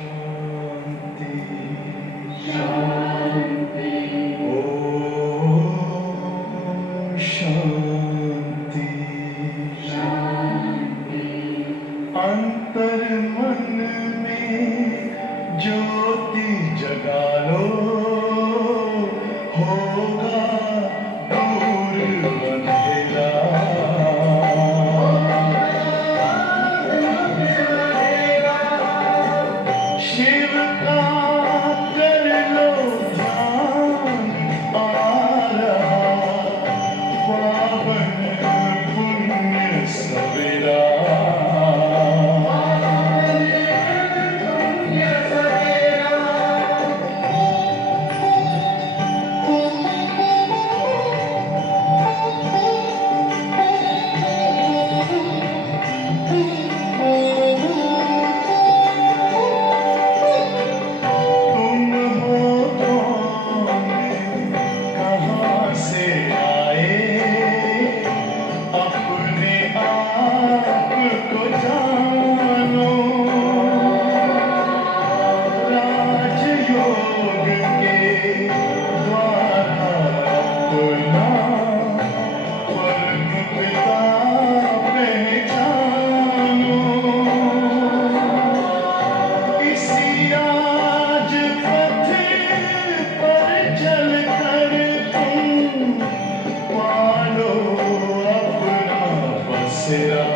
शांति शांति ओम शांति शांति। अंतर मन में ज्योति जगा लो, होगा दूर अंधेरा। शिव का कर लो ध्यान, आ रहा पावन पुण्य सवेरा। तुम हो कौन, कहाँ से आए, अपने आप को जानो। राजयोग के द्वारा अपना परम पिता पहचानो। इसी आज पथ पर चलकर तुम पालो अपना बसेरा।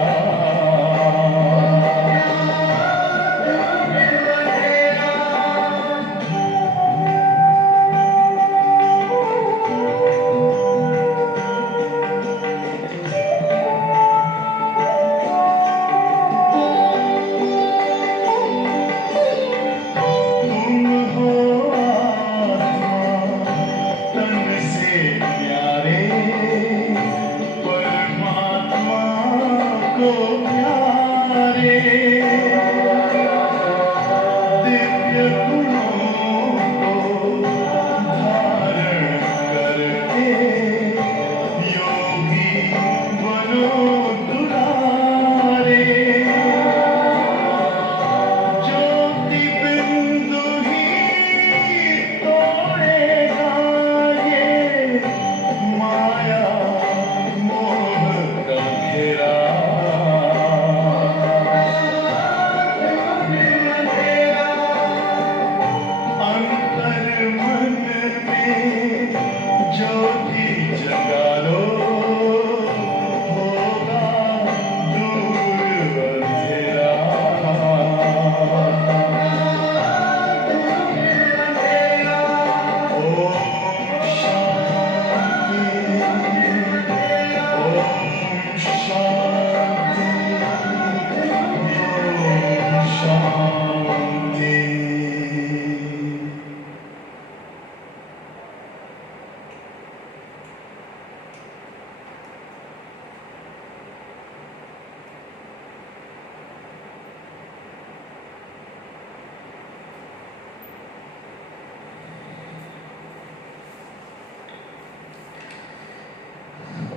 तुम हो आत्मा तन से प्यारे, परमात्मा को प्यारे। दिव्य गुणों को धारण करके योगी बनो दुलारे। ज्योति बिंदु ही तोड़ेगा ये माया मोह का घेरा। अंतर मन में ज्योति जगा लो, होगा दूर अंधेरा। ओम शांति ओम शांति ओम शांति।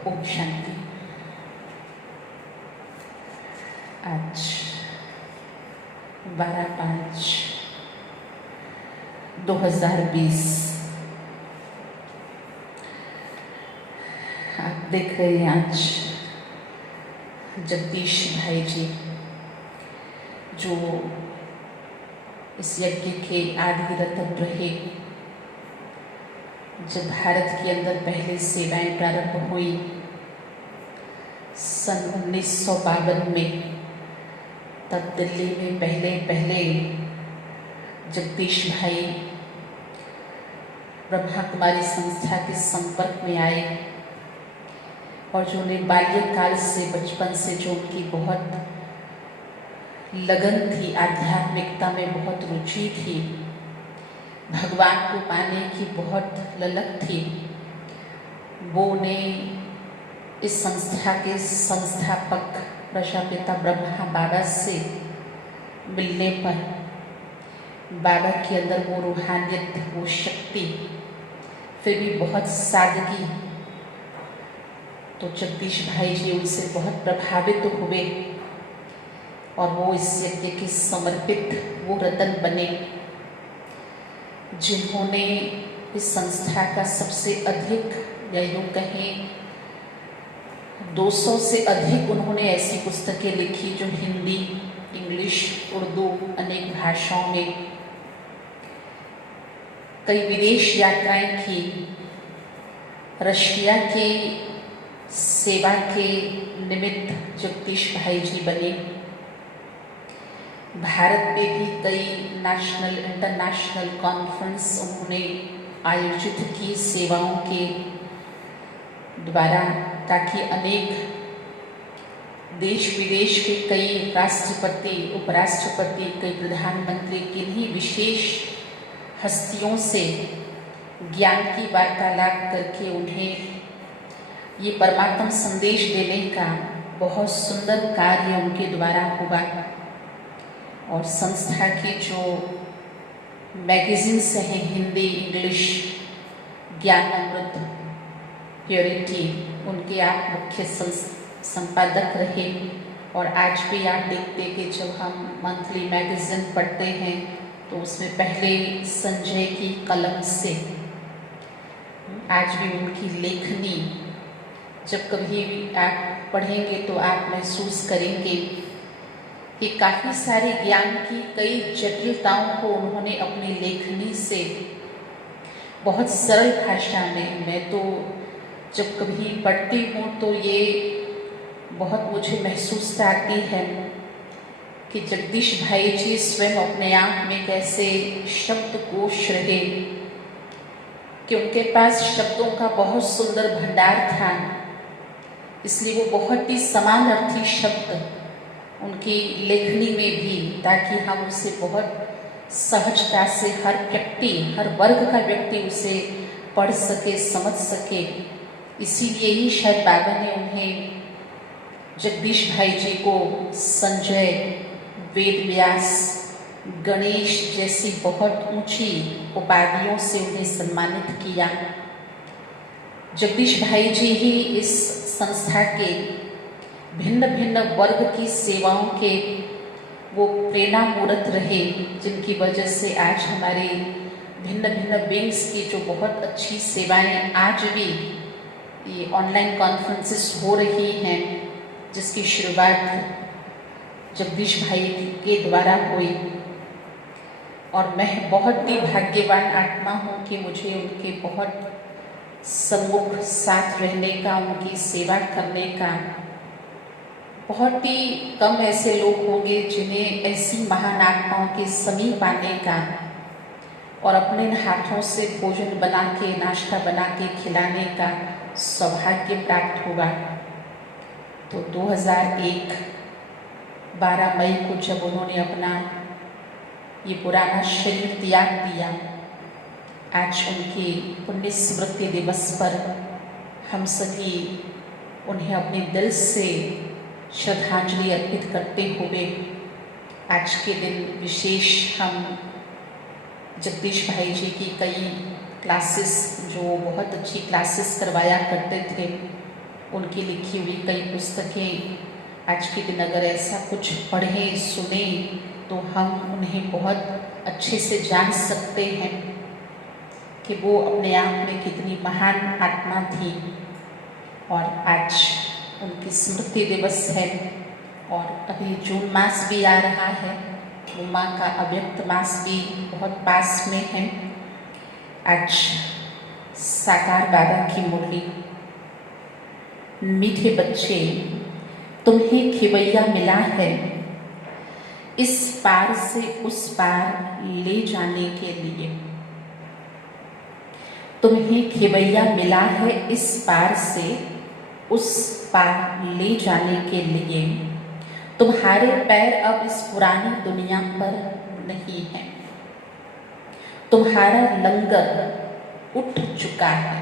ओम शांति। आज 12/5/2020 आप देख रहे हैं आज जगदीश भाई जी जो इस यज्ञ के आदि रतन रहे। जब भारत के अंदर पहले सेवाएं प्रारंभ हुई सन 1952 में, तब दिल्ली में पहले जगदीश भाई ब्रह्मा कुमारी संस्था के संपर्क में आए और जो उन्हें बाल्यकाल से बचपन से जो उनकी बहुत लगन थी, आध्यात्मिकता में बहुत रुचि थी, भगवान को पाने की बहुत ललक थी, वो उन्हें इस संस्था के संस्थापक प्रजापिता ब्रह्मा बाबा से मिलने पर बाबा के अंदर वो रूहानियत, वो शक्ति, फिर भी बहुत सादगी, तो जगदीश भाई जी उनसे बहुत प्रभावित हुए और वो इस यज्ञ के समर्पित वो रतन बने जिन्होंने इस संस्था का सबसे अधिक, या यूँ कहें 200 से अधिक उन्होंने ऐसी पुस्तकें लिखी जो हिंदी, इंग्लिश, उर्दू अनेक भाषाओं में, कई विदेश यात्राएं की, रशिया की सेवा के निमित्त जगदीश भाई जी बने। भारत में भी कई नेशनल इंटरनेशनल कॉन्फ्रेंस उन्होंने आयोजित की सेवाओं के द्वारा, ताकि अनेक देश विदेश के कई राष्ट्रपति, उपराष्ट्रपति, कई प्रधानमंत्री किन्हीं विशेष हस्तियों से ज्ञान की वार्तालाप करके उन्हें ये परमात्म संदेश देने का बहुत सुंदर कार्य उनके द्वारा हुआ। और संस्था की जो मैगजीन्स हैं हिंदी, इंग्लिश, ज्ञान अमृत, प्योरिटी, उनके आप मुख्य संपादक रहे। और आज भी आप देखते कि जब हम मंथली मैगजीन पढ़ते हैं तो उसमें पहले संजय की कलम से, आज भी उनकी लेखनी जब कभी भी आप पढ़ेंगे तो आप महसूस करेंगे कि काफ़ी सारे ज्ञान की कई जटिलताओं को उन्होंने अपनी लेखनी से बहुत सरल भाषा में, मैं तो जब कभी पढ़ती हूँ तो ये बहुत मुझे महसूस आती है कि जगदीश भाई जी स्वयं अपने आप में कैसे शब्दकोश रहे, कि उनके पास शब्दों का बहुत सुंदर भंडार था। इसलिए वो बहुत ही समानार्थी शब्द उनकी लेखनी में भी, ताकि हम उसे बहुत सहजता से हर व्यक्ति, हर वर्ग का व्यक्ति उसे पढ़ सके, समझ सके। इसीलिए ही शायद बाबा ने उन्हें, जगदीश भाई जी को संजय, वेद व्यास, गणेश जैसी बहुत ऊंची उपाधियों से उन्हें सम्मानित किया। जगदीश भाई जी ही इस संस्था के भिन्न भिन्न वर्ग की सेवाओं के वो प्रेरणा मूर्त रहे, जिनकी वजह से आज हमारे भिन्न भिन्न विंग्स की जो बहुत अच्छी सेवाएं आज भी ये ऑनलाइन कॉन्फ्रेंसेस हो रही हैं, जिसकी शुरुआत जगदीश भाई के द्वारा हुई। और मैं बहुत ही भाग्यवान आत्मा हूँ कि मुझे उनके बहुत सम्मुख साथ रहने का, उनकी सेवा करने का, बहुत ही कम ऐसे लोग होंगे जिन्हें ऐसी महान आत्माओं के समीप आने का और अपने हाथों से भोजन बना के, नाश्ता बना के खिलाने का सौभाग्य प्राप्त हुआ। तो 2001 12 मई को जब उन्होंने अपना ये पुराना शरीर त्याग दिया, आज उनकी पुण्य स्मृति दिवस पर हम सभी उन्हें अपने दिल से श्रद्धांजलि अर्पित करते हुए आज के दिन विशेष हम जगदीश भाई जी की कई क्लासेस, जो बहुत अच्छी क्लासेस करवाया करते थे, उनकी लिखी हुई कई पुस्तकें आज के दिन अगर ऐसा कुछ पढ़ें, सुने तो हम उन्हें बहुत अच्छे से जान सकते हैं कि वो अपने आप में कितनी महान आत्मा थी। और आज उनकी स्मृति दिवस है और अभी जून मास भी आ रहा है, उमा का अव्यक्त मास भी बहुत पास में है। आज साकार बाबा की मुरली, मीठे बच्चे तुम्हें खिवैया मिला है इस पार से उस पार ले जाने के लिए, तुम्हें खिवैया मिला है इस पार से उस पार ले जाने के लिए, तुम्हारे पैर अब इस पुरानी दुनिया पर नहीं है, तुम्हारा लंगर उठ चुका है,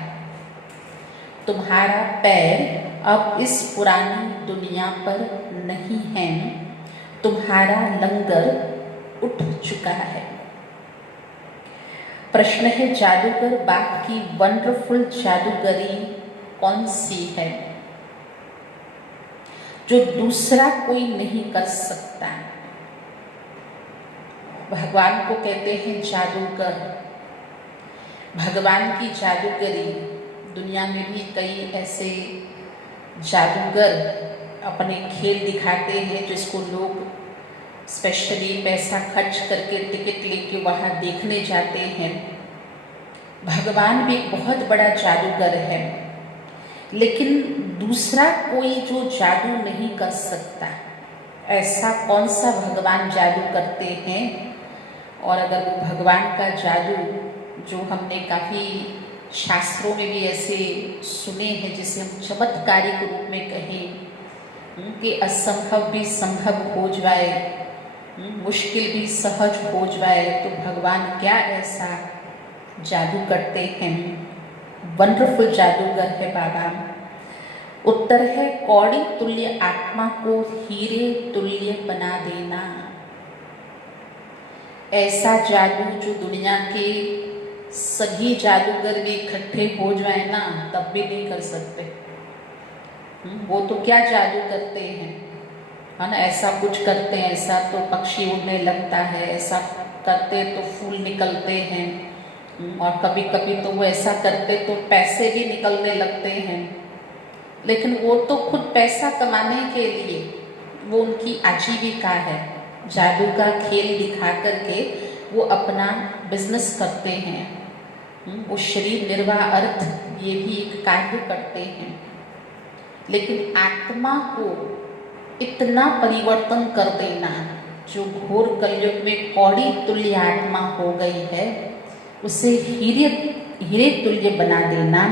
तुम्हारा पैर अब इस पुरानी दुनिया पर नहीं है, तुम्हारा लंगर उठ चुका है। प्रश्न है, जादूगर बाग की वंडरफुल जादूगरी कौन सी है? जो दूसरा कोई नहीं कर सकता। भगवान को कहते हैं जादूगर। भगवान की जादूगरी, दुनिया में भी कई ऐसे जादूगर अपने खेल दिखाते हैं जिसको लोग स्पेशली पैसा खर्च करके टिकट लेके वहाँ देखने जाते हैं। भगवान भी एक बहुत बड़ा जादूगर है, लेकिन दूसरा कोई जो जादू नहीं कर सकता, ऐसा कौन सा भगवान जादू करते हैं। और अगर वो भगवान का जादू जो हमने काफ़ी शास्त्रों में भी ऐसे सुने हैं, जिसे हम चमत्कारिक रूप में कहें कि असंभव भी संभव हो जाए, मुश्किल भी सहज हो जाए, तो भगवान क्या ऐसा जादू करते हैं। वंडरफुल जादूगर है बाबा। उत्तर है कौड़ी तुल्य आत्मा को हीरे तुल्य बना देना। ऐसा जादू जो दुनिया के सभी जादूगर भी इकट्ठे हो जाए ना तब भी नहीं कर सकते। वो तो क्या जादू करते हैं, है ना, ऐसा कुछ करते हैं, ऐसा तो पक्षी उड़ने लगता है, ऐसा करते तो फूल निकलते हैं, और कभी कभी तो वो ऐसा करते तो पैसे भी निकलने लगते हैं। लेकिन वो तो खुद पैसा कमाने के लिए, वो उनकी आजीविका है, जादू का खेल दिखा करके वो अपना बिजनेस करते हैं। वो शरीर निर्वाह अर्थ ये भी एक कार्य करते हैं। लेकिन आत्मा को इतना परिवर्तन कर देना, जो घोर कलयुग में कौड़ी तुल्य आत्मा हो गई है, उसे हीरे तुल्य बना देना,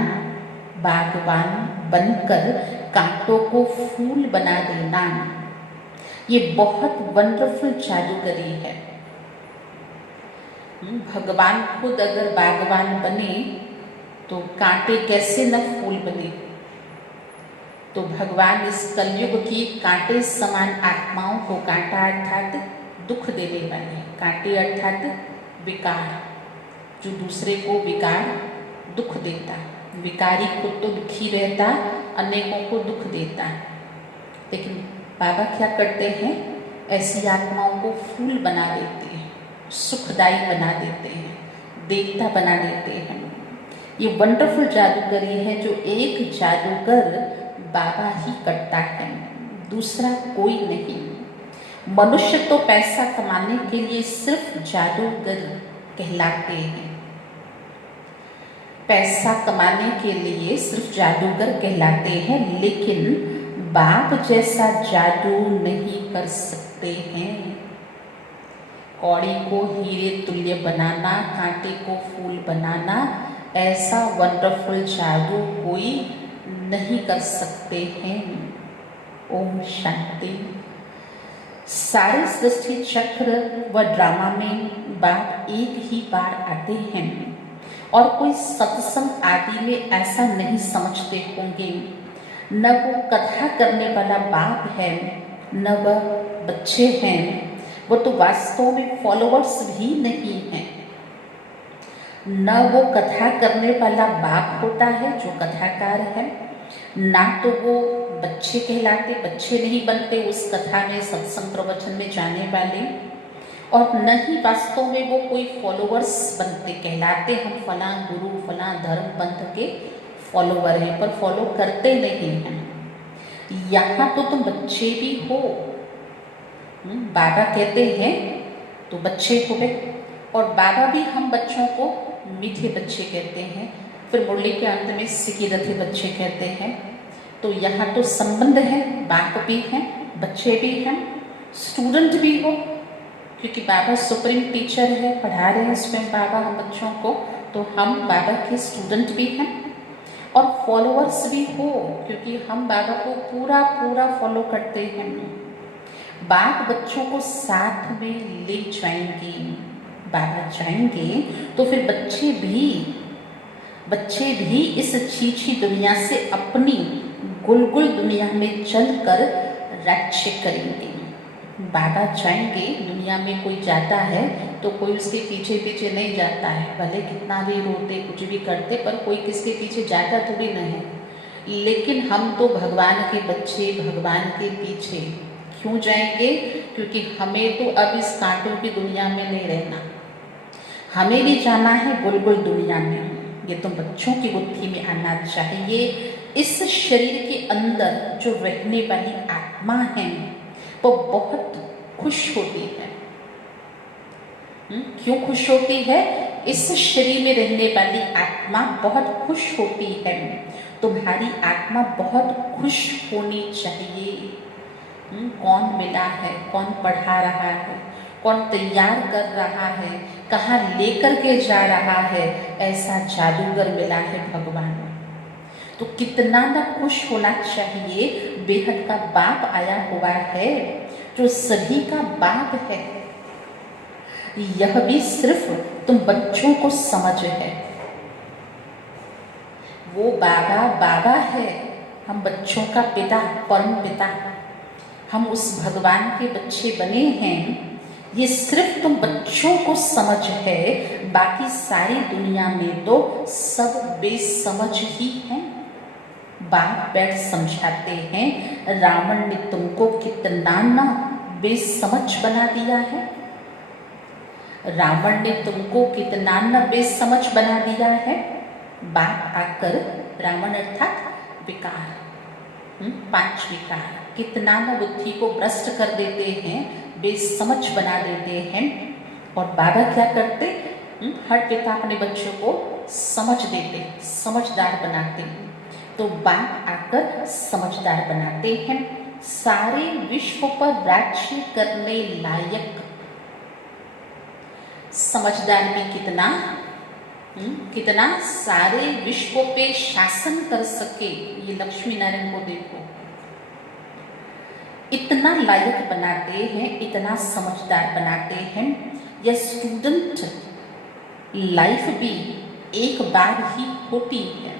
बागवान बनकर कांटों को फूल बना देना, ये बहुत वंडरफुल जादूगरी है। भगवान खुद अगर बागवान बने तो कांटे कैसे न फूल बने। तो भगवान इस कलयुग की कांटे समान आत्माओं को, कांटा अर्थात दुख देने वाले, कांटे अर्थात विकार, जो दूसरे को विकार दुख देता, विकारी खुद तो दुखी रहता, अनेकों को दुख देता। लेकिन बाबा क्या करते हैं, ऐसी आत्माओं को फूल बना देते हैं, सुखदायी बना देते हैं, देवता बना देते हैं। ये वंडरफुल जादूगरी है जो एक जादूगर बाबा ही करता है, दूसरा कोई नहीं। मनुष्य तो पैसा कमाने के लिए सिर्फ जादूगर कहलाते हैं, पैसा कमाने के लिए सिर्फ जादूगर कहलाते हैं, लेकिन बाप जैसा जादू नहीं कर सकते हैं। कौड़ी को हीरे तुल्य बनाना, कांटे को फूल बनाना, ऐसा वंडरफुल जादू कोई नहीं कर सकते हैं। ओम शांति। सारे सृष्टि चक्र व ड्रामा में बाप एक ही बार आते हैं, और कोई सत्संग आदि में ऐसा नहीं समझते होंगे। न वो कथा करने वाला बाप है, न वह बच्चे हैं, वो तो वास्तव में फॉलोअर्स भी नहीं हैं। न वो कथा करने वाला बाप होता है जो कथाकार है, ना तो वो बच्चे कहलाते, बच्चे नहीं बनते उस कथा में, सत्संग प्रवचन में जाने वाले, और न ही वास्तव में वो कोई फॉलोअर्स बनते, कहलाते हम फला गुरु फला धर्म पंथ के फॉलोवर हैं, पर फॉलो करते नहीं हैं। यहाँ तो तुम बच्चे भी हो, बाबा कहते हैं तो बच्चे हो गए, और बाबा भी हम बच्चों को मीठे बच्चे कहते हैं, फिर मुरली के अंत में सिकीरथे बच्चे कहते हैं। तो यहाँ तो संबंध है, बाप भी हैं, बच्चे भी हैं, स्टूडेंट भी हो, क्योंकि बाबा सुप्रीम टीचर है, पढ़ा रहे हैं स्वयं बाबा हम बच्चों को, तो हम बाबा के स्टूडेंट भी हैं, और फॉलोअर्स भी हो, क्योंकि हम बाबा को पूरा पूरा फॉलो करते हैं। बाप बच्चों को साथ में ले जाएंगे, बाबा जाएंगे तो फिर बच्चे भी इस छीछी दुनिया से अपनी गुलगुल दुनिया में चलकर राज्य करेंगे। बाबा जाएंगे, दुनिया में कोई जाता है तो कोई उसके पीछे पीछे नहीं जाता है, भले कितना भी रोते कुछ भी करते, पर कोई किसके पीछे जाता थोड़ी नहीं। लेकिन हम तो भगवान के बच्चे, भगवान के पीछे क्यों जाएंगे? क्योंकि हमें तो अब इस कांटों की दुनिया में नहीं रहना, हमें भी जाना है बुलबुल दुनिया में। ये तो बच्चों की बुद्धि में आना चाहिए। इस शरीर के अंदर जो रहने वाली आत्मा है वो बहुत खुश होती है। क्यों खुश होती है? इस शरीर में रहने वाली आत्मा बहुत खुश होती है। तुम्हारी आत्मा बहुत खुश होनी चाहिए। कौन मिला है, कौन पढ़ा रहा है, कौन तैयार कर रहा है, कहाँ लेकर के जा रहा है, ऐसा जादूगर मिला है भगवान। तो कितना ना खुश होना चाहिए। बेहद का बाप आया हुआ है जो सभी का बाप है। यह भी सिर्फ तुम बच्चों को समझ है। वो बाबा बाबा है, हम बच्चों का पिता, परम पिता, हम उस भगवान के बच्चे बने हैं। ये सिर्फ तुम बच्चों को समझ है, बाकी सारी दुनिया में तो सब बेसमझ ही हैं। बाप बैठ समझाते हैं, रावण ने तुमको कितना ना बेसमझ बना दिया है। रावण ने तुमको कितना न बेसमझ बना दिया है। बाप आकर, रावण अर्थात विकार, 5 विकार कितना न बुद्धि को भ्रष्ट कर देते हैं, बेसमझ बना देते हैं। और बाबा क्या करते? हर पिता अपने बच्चों को समझ देते, समझदार बनाते। तो बाप आकर समझदार बनाते हैं। सारे विश्व पर राज्य करने लायक समझदार भी कितना सारे विश्व पे शासन कर सके। ये लक्ष्मी नारायण को देखो, इतना लायक बनाते हैं, इतना समझदार बनाते हैं। यह स्टूडेंट लाइफ भी एक बार ही होती है।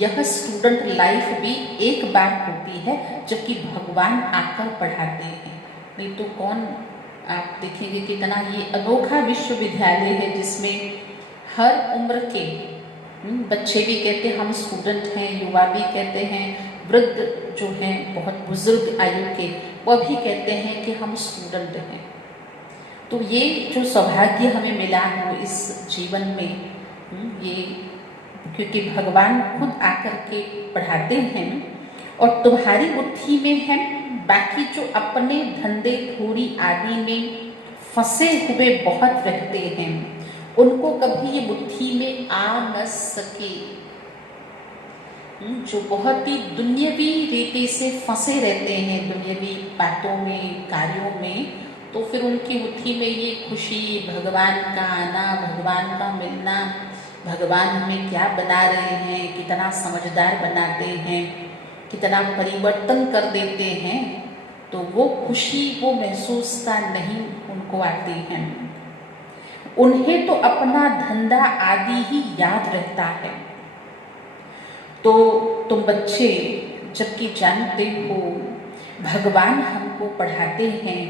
यह स्टूडेंट लाइफ भी एक बार होती है, जबकि भगवान आकर पढ़ाते हैं। नहीं तो कौन, आप देखेंगे कितना ये अनोखा विश्वविद्यालय है जिसमें हर उम्र के बच्चे भी कहते हैं हम स्टूडेंट हैं, युवा भी कहते हैं, वृद्ध जो हैं बहुत बुजुर्ग आयु के वह भी कहते हैं कि हम स्टूडेंट हैं। तो ये जो सौभाग्य हमें मिला है इस जीवन में, ये क्योंकि भगवान खुद आकर के पढ़ाते हैं और तुम्हारी बुद्धि में है। बाकी जो अपने धंधे थोड़ी आदि में फंसे हुए बहुत रहते हैं, उनको कभी ये बुद्धि में आ न सके। जो बहुत ही दुनियावी रीति से फंसे रहते हैं, दुनियावी बातों में, कार्यों में, तो फिर उनकी बुद्धि में ये खुशी, भगवान का आना, भगवान का मिलना, भगवान हमें क्या बना रहे हैं, कितना समझदार बनाते हैं, कितना परिवर्तन कर देते हैं, तो वो खुशी, वो महसूसता नहीं उनको आती है। उन्हें तो अपना धंधा आदि ही याद रहता है। तो तुम बच्चे जबकि जानते हो भगवान हमको पढ़ाते हैं,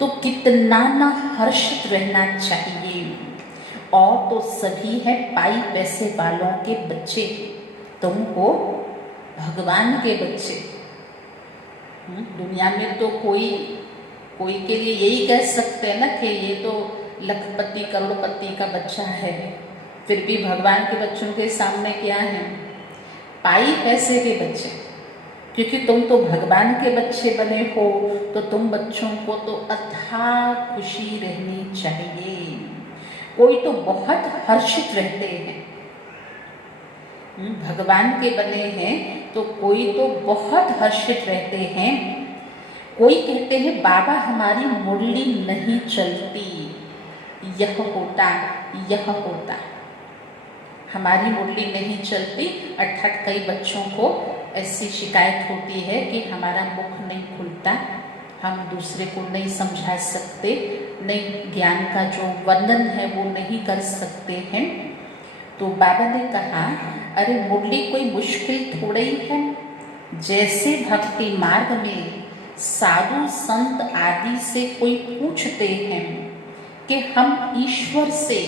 तो कितना ना हर्षित रहना चाहिए। और तो सभी है पाई पैसे वालों के बच्चे, तुम हो भगवान के बच्चे। दुनिया में तो कोई के लिए यही कह सकते हैं ना कि ये तो लखपति करोड़पति का बच्चा है, फिर भी भगवान के बच्चों के सामने क्या है? पाई पैसे के बच्चे। क्योंकि तुम तो भगवान के बच्चे बने हो, तो तुम बच्चों को तो अथाह खुशी रहनी चाहिए। कोई तो बहुत हर्षित रहते हैं, भगवान के बने हैं तो कोई तो बहुत हर्षित रहते हैं। कोई कहते हैं बाबा हमारी मुरली नहीं चलती, यह होता हमारी मुरली नहीं चलती। अर्थात कई बच्चों को ऐसी शिकायत होती है कि हमारा मुख नहीं खुलता, हम दूसरे को नहीं समझा सकते, नहीं ज्ञान का जो वर्णन है वो नहीं कर सकते हैं। तो बाबा ने कहा अरे मुरली कोई मुश्किल थोड़ा ही है। जैसे भक्ति मार्ग में साधु संत आदि से कोई पूछते हैं कि हम ईश्वर से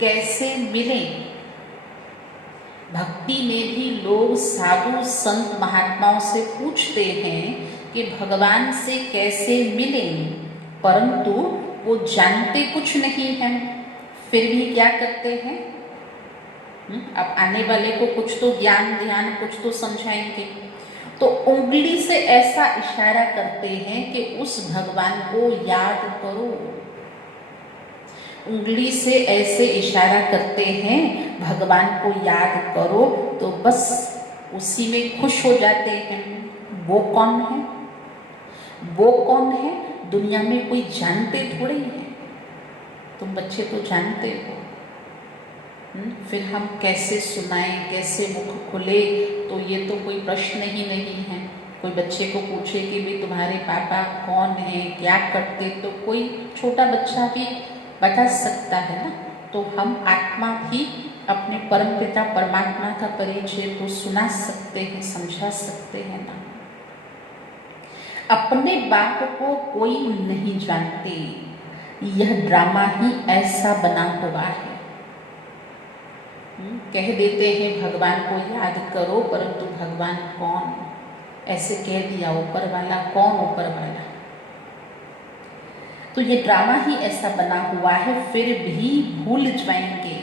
कैसे मिलें, भक्ति में भी लोग साधु संत महात्माओं से पूछते हैं कि भगवान से कैसे मिलें, परंतु वो जानते कुछ नहीं हैं, फिर भी क्या करते हैं? अब आने वाले को कुछ तो ज्ञान ध्यान कुछ तो समझाएंगे, तो उंगली से ऐसा इशारा करते हैं कि उस भगवान को याद करो। उंगली से ऐसे इशारा करते हैं भगवान को याद करो, तो बस उसी में खुश हो जाते हैं। वो कौन है? वो कौन है? दुनिया में कोई जानते थोड़े ही है, तुम बच्चे तो जानते हो। फिर हम कैसे सुनाएं, कैसे मुख खुले, तो ये तो कोई प्रश्न ही नहीं है। कोई बच्चे को पूछे कि भी तुम्हारे पापा कौन है, क्या करते, तो कोई छोटा बच्चा भी बता सकता है ना। तो हम आत्मा भी अपने परमपिता परमात्मा का परिचय तो सुना सकते हैं, समझा सकते हैं ना। अपने बाप को कोई नहीं जानते, यह ड्रामा ही ऐसा बना हुआ है। कह देते हैं भगवान को याद करो, परंतु भगवान कौन? ऐसे कह दिया ऊपर वाला, कौन ऊपर वाला? तो ये ड्रामा ही ऐसा बना हुआ है, फिर भी भूल जाएंगे।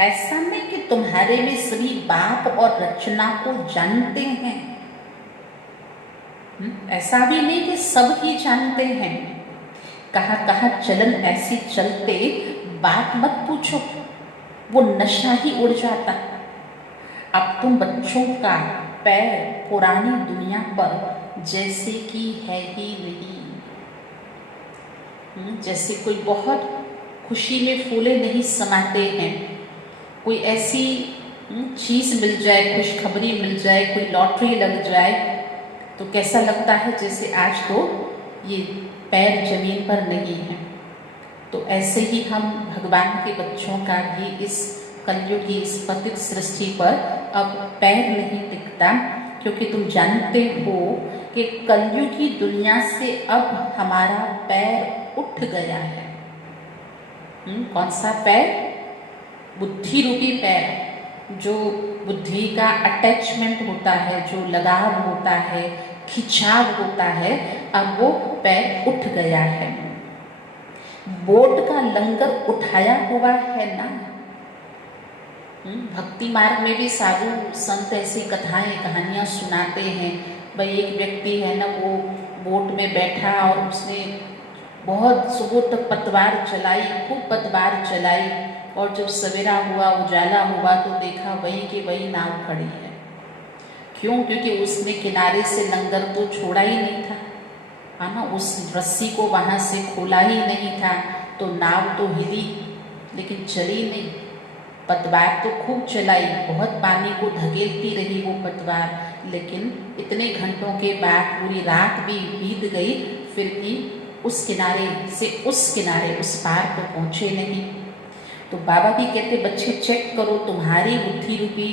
ऐसा नहीं कि तुम्हारे में सभी बाप और रचना को जानते हैं, ऐसा भी नहीं कि सब ही जानते हैं। कहाँ कहाँ चलन ऐसी चलते, बात मत पूछो, वो नशा ही उड़ जाता। अब तुम बच्चों का पैर पुरानी दुनिया पर जैसे कि है ही नहीं। जैसे कोई बहुत खुशी में फूले नहीं समाते हैं, कोई ऐसी चीज़ मिल जाए, खुशखबरी मिल जाए, कोई लॉटरी लग जाए, तो कैसा लगता है जैसे आज तो ये पैर जमीन पर नहीं है। तो ऐसे ही हम भगवान के बच्चों का भी इस कलयुग की इस पतित सृष्टि पर अब पैर नहीं टिकता, क्योंकि तुम जानते हो कि कलयुग की दुनिया से अब हमारा पैर उठ गया है। कौन सा पैर? बुद्धि रूपी पैर, जो बुद्धि का अटैचमेंट होता है, जो लगाव होता है, खिंचाव होता है, अब वो पैर उठ गया है। बोट का लंगर उठाया हुआ है ना। भक्ति मार्ग में भी साधु संत ऐसी कथाएं कहानियां सुनाते हैं। भाई एक व्यक्ति है ना, वो बोट में बैठा और उसने बहुत सुबह तक पतवार चलाई, खूब पतवार चलाई, और जब सवेरा हुआ, उजाला हुआ, तो देखा वही कि वही नाव खड़ी है। क्यों? क्योंकि उसने किनारे से लंगर तो छोड़ा ही नहीं था, है ना, उस रस्सी को वहाँ से खोला ही नहीं था, तो नाव तो हिली लेकिन चली नहीं। पतवार तो खूब चलाई, बहुत पानी को धकेलती रही वो पतवार, लेकिन इतने घंटों के बाद पूरी रात भी बीत गई, फिर भी उस किनारे से उस किनारे, उस पार तो पहुँचे नहीं। तो बाबा भी कहते, बच्चे चेक करो, तुम्हारी बुद्धि रूपी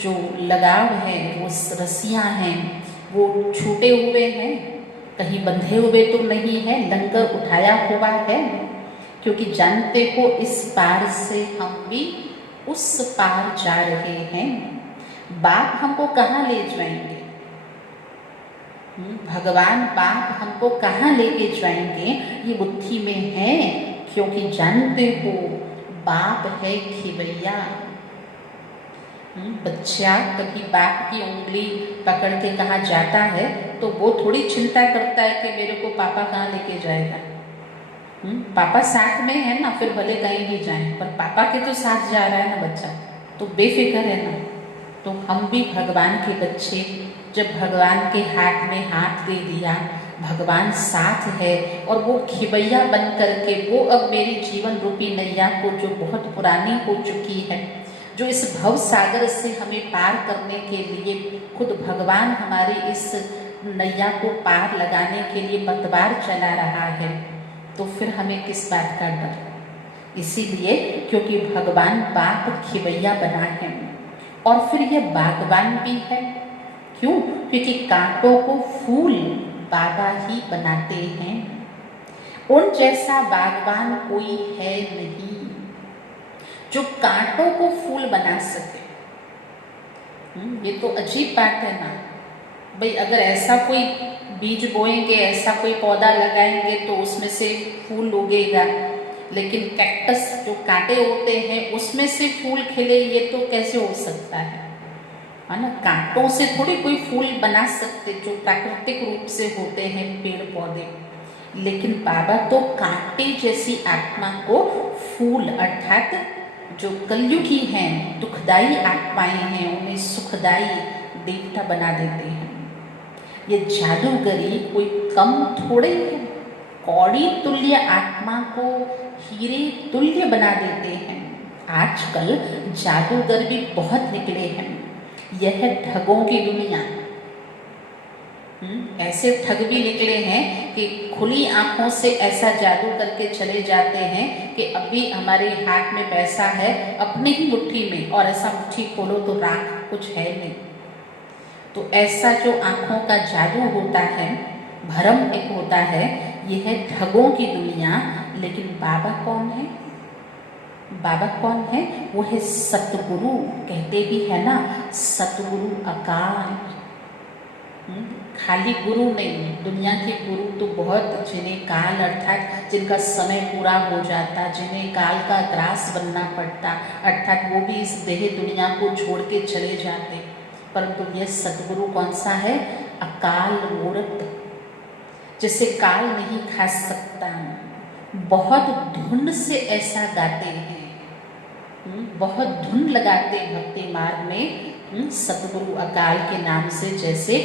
जो लगाव है, वो रस्सियाँ हैं, वो छूटे हुए हैं, कहीं बंधे हुए तो नहीं है, लंगर उठाया हुआ है। क्योंकि जानते हो इस पार से हम भी उस पार जा रहे हैं। बाप हमको कहाँ ले जाएंगे? भगवान बाप हमको कहाँ लेके जाएंगे, ये बुद्धि में है। क्योंकि जानते हो बाप है खिवैया। बच्चा कभी बाप की उंगली पकड़ के कहाँ जाता है तो वो थोड़ी चिंता करता है कि मेरे को पापा कहाँ लेके जाएगा। पापा साथ में है ना, फिर भले कहीं भी जाए, पर पापा के तो साथ जा रहा है ना बच्चा, तो बेफिक्र है ना। तो हम भी भगवान के बच्चे, जब भगवान के हाथ में हाथ दे दिया, भगवान साथ है, और वो खिवैया बन करके वो अब मेरी जीवन रूपी नैया को, जो बहुत पुरानी हो चुकी है, जो इस भव सागर से हमें पार करने के लिए खुद भगवान हमारी इस नैया को पार लगाने के लिए पतवार चला रहा है, तो फिर हमें किस बात का डर? इसीलिए क्योंकि भगवान बाप खिवैया बना है, और फिर यह बागवान भी है। क्यों? क्योंकि कांटों को फूल बाबा ही बनाते हैं। उन जैसा बागवान कोई है नहीं जो कांटों को फूल बना सके। ये तो अजीब बात है ना भाई। अगर ऐसा कोई बीज बोएंगे, ऐसा कोई पौधा लगाएंगे तो उसमें से फूल उगेगा, लेकिन कैक्टस जो कांटे होते हैं उसमें से फूल खिले, ये तो कैसे हो सकता है ना। कांटों से थोड़ी कोई फूल बना सकते जो प्राकृतिक रूप से होते हैं पेड़ पौधे। लेकिन बाबा तो कांटे जैसी आत्मा को फूल अर्थात जो कलयुगी हैं, दुखदाई आत्माएं हैं, उन्हें सुखदाई देवता बना देते हैं। ये जादूगरी कोई कम थोड़े है, कौड़ी तुल्य आत्मा को हीरे तुल्य बना देते हैं। आजकल जादूगर भी बहुत निकले हैं। यह ठगों की दुनिया। ऐसे ठग भी निकले हैं कि खुली आंखों से ऐसा जादू करके चले जाते हैं कि अभी हमारे हाथ में पैसा है अपने ही मुट्ठी में, और ऐसा मुट्ठी खोलो तो राख कुछ है नहीं। तो ऐसा जो आंखों का जादू होता है, भ्रम एक होता है, यह है ठगों की दुनिया। लेकिन बाबा कौन है? बाबा कौन है? वो है सतगुरु। कहते भी है ना, सतगुरु अकाल। खाली गुरु नहीं, दुनिया के गुरु तो बहुत, जिन्हें काल अर्थात जिनका समय पूरा हो जाता, जिन्हें काल का ग्रास बनना पड़ता, अर्थात वो भी इस देह दुनिया को छोड़ के चले जाते। परंतु यह सतगुरु कौन सा है? अकाल मूर्त, जिसे काल नहीं खा सकता। बहुत धुन से ऐसा गाते हैं, बहुत धुन लगाते भक्ति मार्ग में सतगुरु अकाल के नाम से। जैसे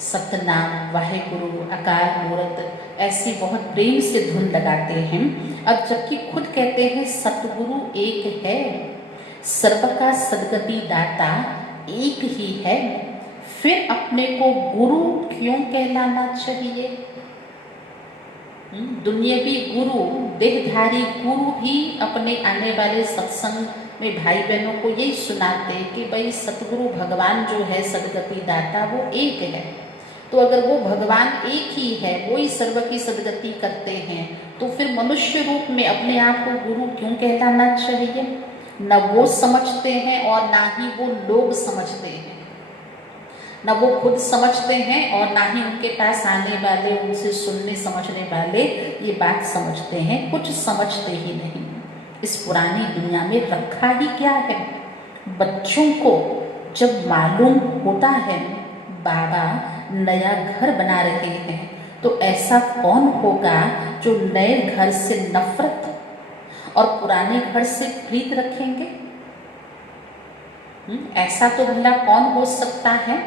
सतनाम, वाहेगुरु, अकाल मूर्त, ऐसी बहुत प्रेम से धुन लगाते हैं। अब जबकि खुद कहते हैं सतगुरु एक है, सर्व का सदगति दाता एक ही है, फिर अपने को गुरु क्यों कहलाना चाहिए? दुनियावी गुरु, देहधारी गुरु ही अपने आने वाले सत्संग में भाई बहनों को यही सुनाते कि भाई सतगुरु भगवान जो है सदगति दाता वो एक है। तो अगर वो भगवान एक ही है, वो ही सर्व की सदगति करते हैं, तो फिर मनुष्य रूप में अपने आप को गुरु क्यों कहलाना चाहिए? न वो समझते हैं और ना ही वो लोग समझते हैं, न वो खुद समझते हैं और ना ही उनके पास आने वाले, उनसे सुनने समझने वाले ये बात समझते हैं। कुछ समझते ही नहीं। इस पुरानी दुनिया में रखा ही क्या है? बच्चों को जब मालूम होता है बाबा नया घर बना रहे हैं, तो ऐसा कौन होगा जो नए घर से नफरत और पुराने घर से प्रीत रखेंगे? ऐसा तो भला कौन हो सकता है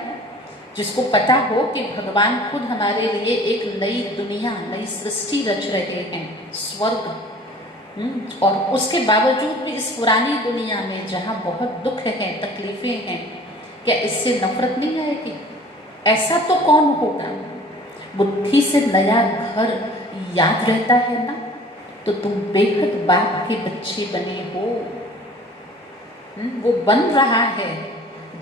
जिसको पता हो कि भगवान खुद हमारे लिए एक नई दुनिया, नई सृष्टि रच रहे हैं, स्वर्ग। और उसके बावजूद भी इस पुरानी दुनिया में जहाँ बहुत दुख है, तकलीफें हैं, क्या इससे नफरत नहीं आएगी? ऐसा तो कौन होगा? बुद्धि से नया घर याद रहता है ना, तो तुम बेहद बाप के बच्चे बने हो। वो बन रहा है,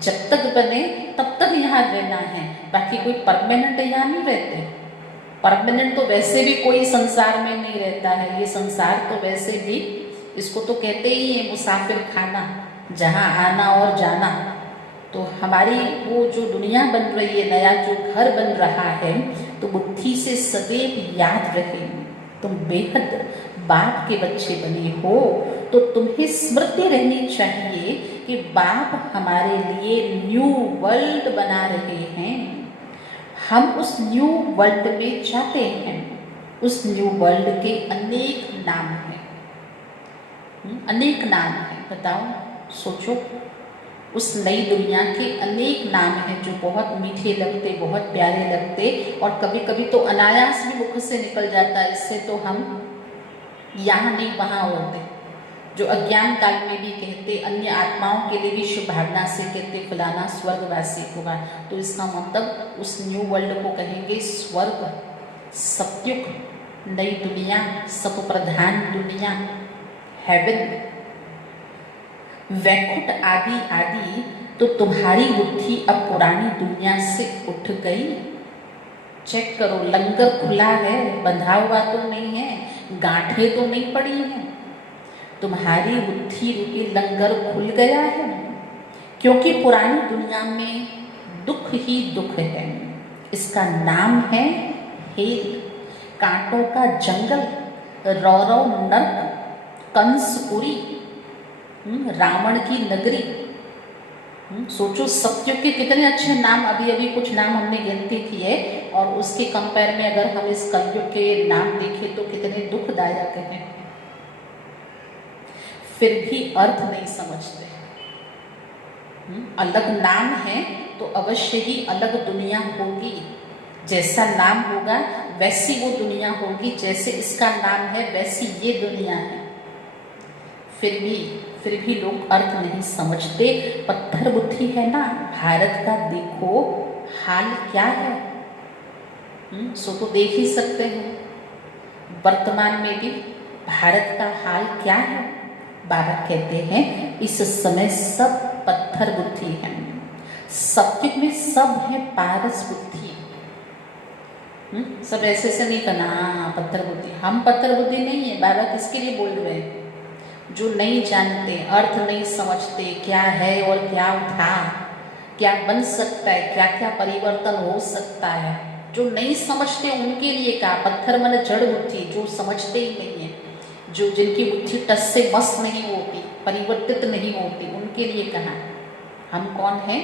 जब तक बने तब तक यहाँ रहना है, बाकी कोई परमानेंट यहाँ नहीं रहते। परमानेंट तो वैसे भी कोई संसार में नहीं रहता है। ये संसार तो वैसे भी, इसको तो कहते ही है मुसाफिर खाना, जहाँ आना और जाना। तो हमारी वो जो दुनिया बन रही है, नया जो घर बन रहा है, तो बुद्धि से सदैव याद रहे तुम बेहद बाप के बच्चे बने हो। तो तुम्हें स्मृति रहनी चाहिए कि बाप हमारे लिए न्यू वर्ल्ड बना रहे हैं। हम उस न्यू वर्ल्ड में जाते हैं। उस न्यू वर्ल्ड के अनेक नाम हैं, अनेक नाम हैं। बताओ, सोचो, उस नई दुनिया के अनेक नाम हैं जो बहुत मीठे लगते, बहुत प्यारे लगते, और कभी कभी तो अनायास भी मुख से निकल जाता है। इससे तो हम यहाँ नहीं वहाँ होते। जो अज्ञान काल में भी कहते, अन्य आत्माओं के लिए भी शुभ भावना से कहते फलाना स्वर्गवासी हुआ। तो इसका मतलब उस न्यू वर्ल्ड को कहेंगे स्वर्ग, सत्युग, नई दुनिया, सब प्रधान दुनिया, हेवन, वैकुंठ आदि आदि। तो तुम्हारी बुद्धि अब पुरानी दुनिया से उठ गई। चेक करो, लंगर खुला है, बंधा हुआ तो नहीं है, गांठें तो नहीं पड़ी हैं। तुम्हारी बुद्धि रूपी लंगर खुल गया है। क्योंकि पुरानी दुनिया में दुख ही दुख है। इसका नाम है हेल, कांटों का जंगल, रौरव नर्क, कंसपुरी, रावण की नगरी। सोचो सत्युग के कितने अच्छे नाम, अभी अभी कुछ नाम हमने गिनती की है, और उसके कंपेयर में अगर हम इस कलयुग के नाम देखें तो कितने दुखदायक हैं। फिर भी अर्थ नहीं समझते। अलग नाम है तो अवश्य ही अलग दुनिया होगी। जैसा नाम होगा वैसी वो दुनिया होगी, जैसे इसका नाम है वैसी ये दुनिया है। फिर भी लोग अर्थ नहीं समझते। पत्थर बुद्धि है ना। भारत का देखो हाल क्या है। सो तो देख ही सकते हैं वर्तमान में भी भारत का हाल क्या है। बाबा कहते हैं इस समय सब पत्थर बुद्धि है। सत्युग में सब है पारस बुद्धि। सब ऐसे नहीं करना पत्थर बुद्धि। हम पत्थर बुद्धि नहीं है। बाबा किसके लिए बोल रहे हैं? जो नहीं जानते, अर्थ नहीं समझते, क्या है और क्या था, क्या बन सकता है, क्या क्या परिवर्तन हो सकता है, जो नहीं समझते उनके लिए कहा। पत्थर मन जड़ बुद्धि, जो समझते ही नहीं है, जो जिनकी बुद्धि टस से मस नहीं होती, परिवर्तित नहीं होती, उनके लिए कहा। हम कौन हैं?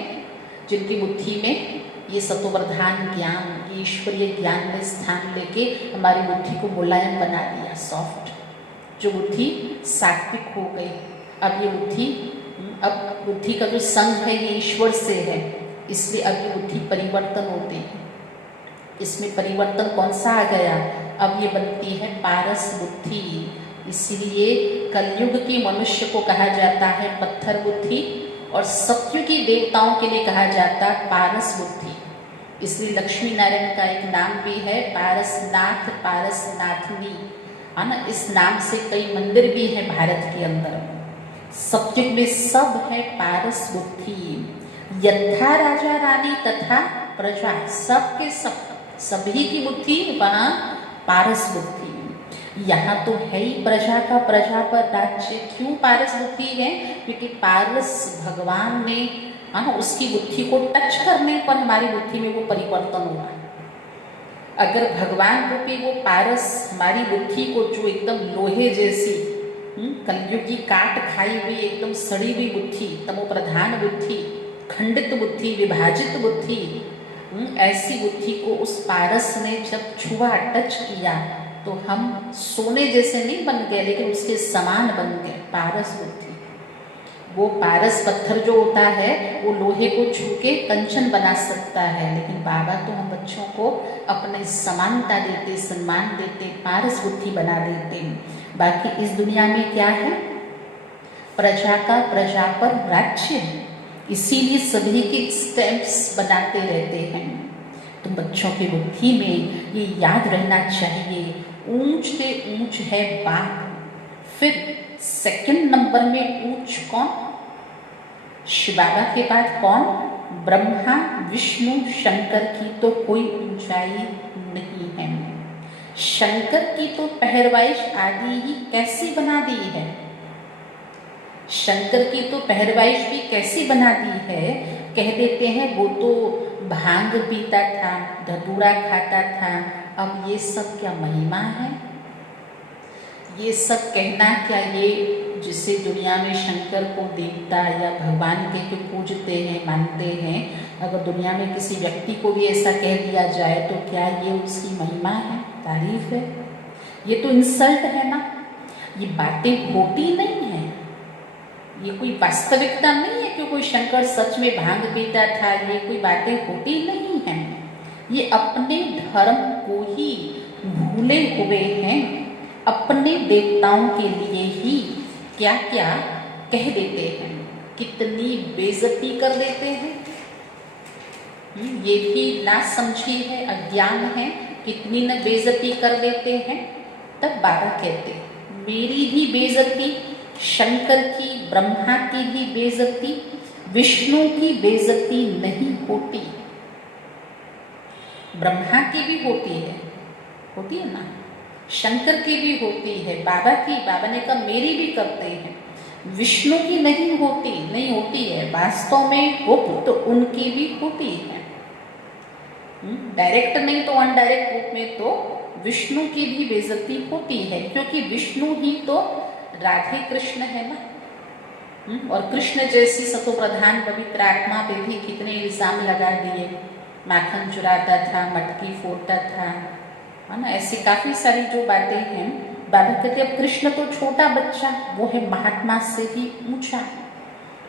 जिनकी बुद्धि में ये सतोप्रधान ज्ञान, ये ईश्वरीय ज्ञान ने स्थान लेके हमारी बुद्धि को मुलायम बना दिया, सॉफ्ट। जो बुद्धि सात्विक हो गई। अब बुद्धि का जो संग है ये ईश्वर से है, इसलिए अब ये बुद्धि परिवर्तन होती है। इसमें परिवर्तन कौन सा आ गया? अब ये बनती है पारस बुद्धि। इसीलिए कलयुग के मनुष्य को कहा जाता है पत्थर बुद्धि, और सत्युगी देवताओं के लिए कहा जाता है पारस बुद्धि। इसलिए लक्ष्मी नारायण का एक नाम भी है पारसनाथ, पारसनाथनी, है ना। इस नाम से कई मंदिर भी हैं भारत के अंदर। सत्युग में सब है पारस बुद्धि। यथा राजा रानी तथा प्रजा, सबके सब, सभी की बुद्धि वहाँ पारस बुद्धि। यहाँ तो है ही प्रजा का प्रजा पर राज्य। क्यों पारस बुद्धि है? क्योंकि पारस भगवान ने, है ना, उसकी बुद्धि को टच करने पर हमारी बुद्धि में वो परिवर्तन हुआ। अगर भगवान रूपी वो पारस हमारी बुद्धि को, जो एकदम लोहे जैसी कलयुग की काट खाई हुई एकदम सड़ी हुई बुद्धि, तमोप्रधान बुद्धि, खंडित बुद्धि, विभाजित बुद्धि, ऐसी बुद्धि को उस पारस ने जब छुआ, टच किया, तो हम सोने जैसे नहीं बन गए, लेकिन उसके समान बन गए। पारस बुद्धि, वो पारस पत्थर जो होता है वो लोहे को छू के कंचन बना सकता है, लेकिन बाबा तो हम बच्चों को अपने समानता देते, सम्मान देते, पारस बुद्धि बना देते। बाकी इस दुनिया में क्या है? प्रजा का प्रजा पर राज्य है, इसीलिए सभी के स्टैंप्स बनाते रहते हैं। तो बच्चों की बुद्धि में ये याद रहना चाहिए, ऊंच से ऊंच है बाप। फिर सेकंड नंबर में ऊंच कौन? शिव बाबा के बाद कौन? ब्रह्मा, विष्णु, शंकर की तो कोई ऊंचाई नहीं है। शंकर की तो पहरवाइश आदि ही कैसी बना दी है। शंकर की तो पहरवाइश भी कैसी बना दी है, कह देते हैं वो तो भांग पीता था, धतूरा खाता था। अब ये सब क्या महिमा है? ये सब कहना क्या? ये जिसे दुनिया में शंकर को देवता या भगवान के जो पूजते हैं, मानते हैं, अगर दुनिया में किसी व्यक्ति को भी ऐसा कह दिया जाए तो क्या ये उसकी महिमा है, तारीफ है? ये तो इंसल्ट है ना। ये बातें होती नहीं है, ये कोई वास्तविकता नहीं है कि कोई शंकर सच में भांग पीता था। ये कोई बातें होती नहीं है। ये अपने धर्म को ही भूले हुए हैं, अपने देवताओं के लिए ही क्या क्या कह देते हैं, कितनी बेइज्जती कर देते हैं। ये भी ना समझी है, अज्ञान है, कितनी न बेइज्जती कर देते हैं। तब बाबा कहते हैं मेरी भी बेइज्जती, शंकर की, ब्रह्मा की भी बेइज्जती, विष्णु की बेइज्जती नहीं होती। ब्रह्मा की भी होती है ना, शंकर की भी होती है, बाबा की, बाबा ने कहा मेरी भी करते हैं। विष्णु की नहीं होती है। वास्तव में गुप्त उनकी भी होती है, डायरेक्ट नहीं तो अनडायरेक्ट रूप में तो विष्णु की भी बेइज्जती होती है, क्योंकि विष्णु ही तो राधे कृष्ण है ना। और कृष्ण जैसी सतो प्रधान पवित्र आत्मा पे भी कितने इल्जाम लगा दिए, माखन चुराता था, मटकी फोड़ता था, है ना। ऐसी काफी सारी जो बातें हैं। बाबा कहते अब कृष्ण तो छोटा बच्चा, वो है महात्मा से भी ऊंचा।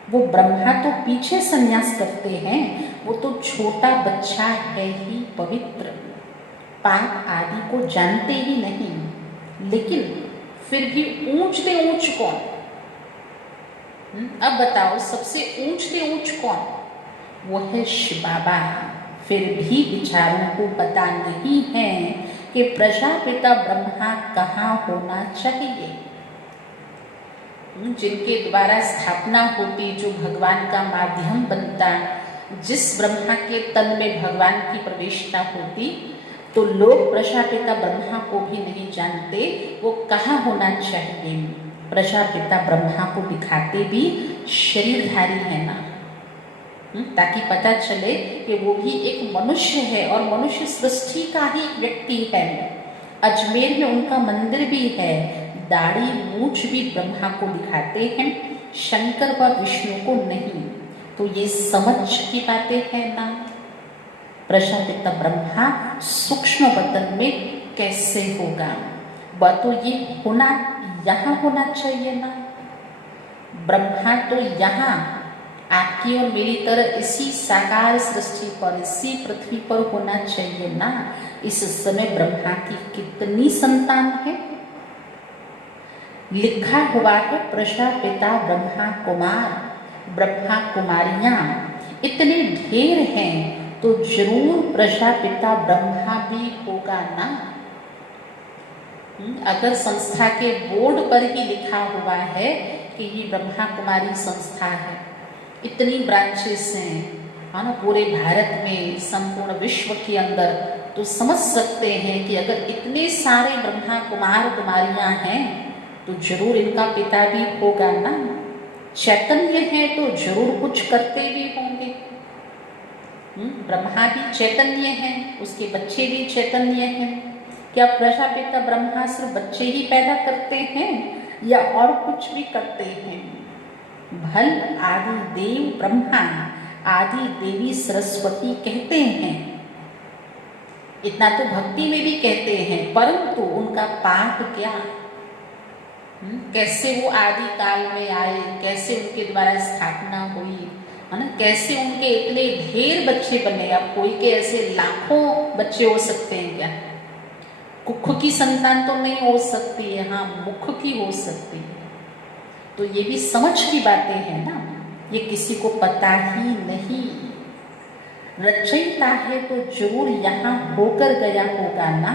वो ब्रह्मा तो पीछे संन्यास करते हैं, वो तो छोटा बच्चा है ही पवित्र, पाप आदि को जानते ही नहीं, लेकिन फिर भी ऊंचते ऊंच कौन? अब बताओ सबसे ऊंचते ऊंच कौन? वो है शिव बाबा। फिर भी विचारों को पता नहीं है कि प्रजापिता ब्रह्मा कहाँ होना चाहिए, जिनके द्वारा स्थापना होती, जो भगवान का माध्यम बनता, जिस ब्रह्मा के तन में भगवान की प्रवेशता होती, तो लोग प्रजापिता ब्रह्मा को भी नहीं जानते वो कहाँ होना चाहिए। प्रजापिता ब्रह्मा को दिखाते भी शरीरधारी है ना, ताकि पता चले कि वो भी एक मनुष्य है और मनुष्य सृष्टि का ही एक व्यक्ति है। अजमेर में उनका मंदिर भी है, दाढ़ी मूछ भी ब्रह्मा को दिखाते हैं, शंकर व विष्णु को नहीं। तो ये समझ की बातें हैं ना। प्रजापिता ब्रह्मा सूक्ष्म वतन में कैसे होगा? वह तो ये होना यहाँ होना चाहिए ना। ब्रह्मा तो यहाँ आपकी और मेरी तरह इसी साकार सृष्टि पर, इसी पृथ्वी पर होना चाहिए ना। इस समय ब्रह्मा की कितनी संतान है? लिखा हुआ है प्रजापिता ब्रह्मा कुमार, ब्रह्मा कुमारियां इतने ढेर हैं, तो जरूर प्रजापिता ब्रह्मा भी होगा ना। अगर संस्था के बोर्ड पर ही लिखा हुआ है कि ये ब्रह्मा कुमारी संस्था है, इतनी ब्रांचेस हैं, है ना, पूरे भारत में, संपूर्ण विश्व के अंदर, तो समझ सकते हैं कि अगर इतने सारे ब्रह्मा कुमार कुमारियां हैं तो जरूर इनका पिता भी होगा ना। चैतन्य है तो जरूर कुछ करते भी होंगे। ब्रह्मा भी चैतन्य है, उसके बच्चे भी चैतन्य हैं। क्या प्रजापिता ब्रह्मा सिर्फ बच्चे ही पैदा करते हैं या और कुछ भी करते हैं? भल आदि देव ब्रह्मा, आदि देवी सरस्वती कहते हैं, इतना तो भक्ति में भी कहते हैं, परंतु उनका पाठ क्या? कैसे वो आदि काल में आए, कैसे उनके द्वारा स्थापना हुई, है ना, कैसे उनके इतने ढेर बच्चे बने। अब कोई के ऐसे लाखों बच्चे हो सकते हैं क्या? कुख की संतान तो नहीं हो सकती है, हाँ मुख की हो सकती है। तो ये भी समझ की बातें हैं ना, ये किसी को पता ही नहीं। रचयिता है तो जरूर यहाँ होकर गया होगा ना।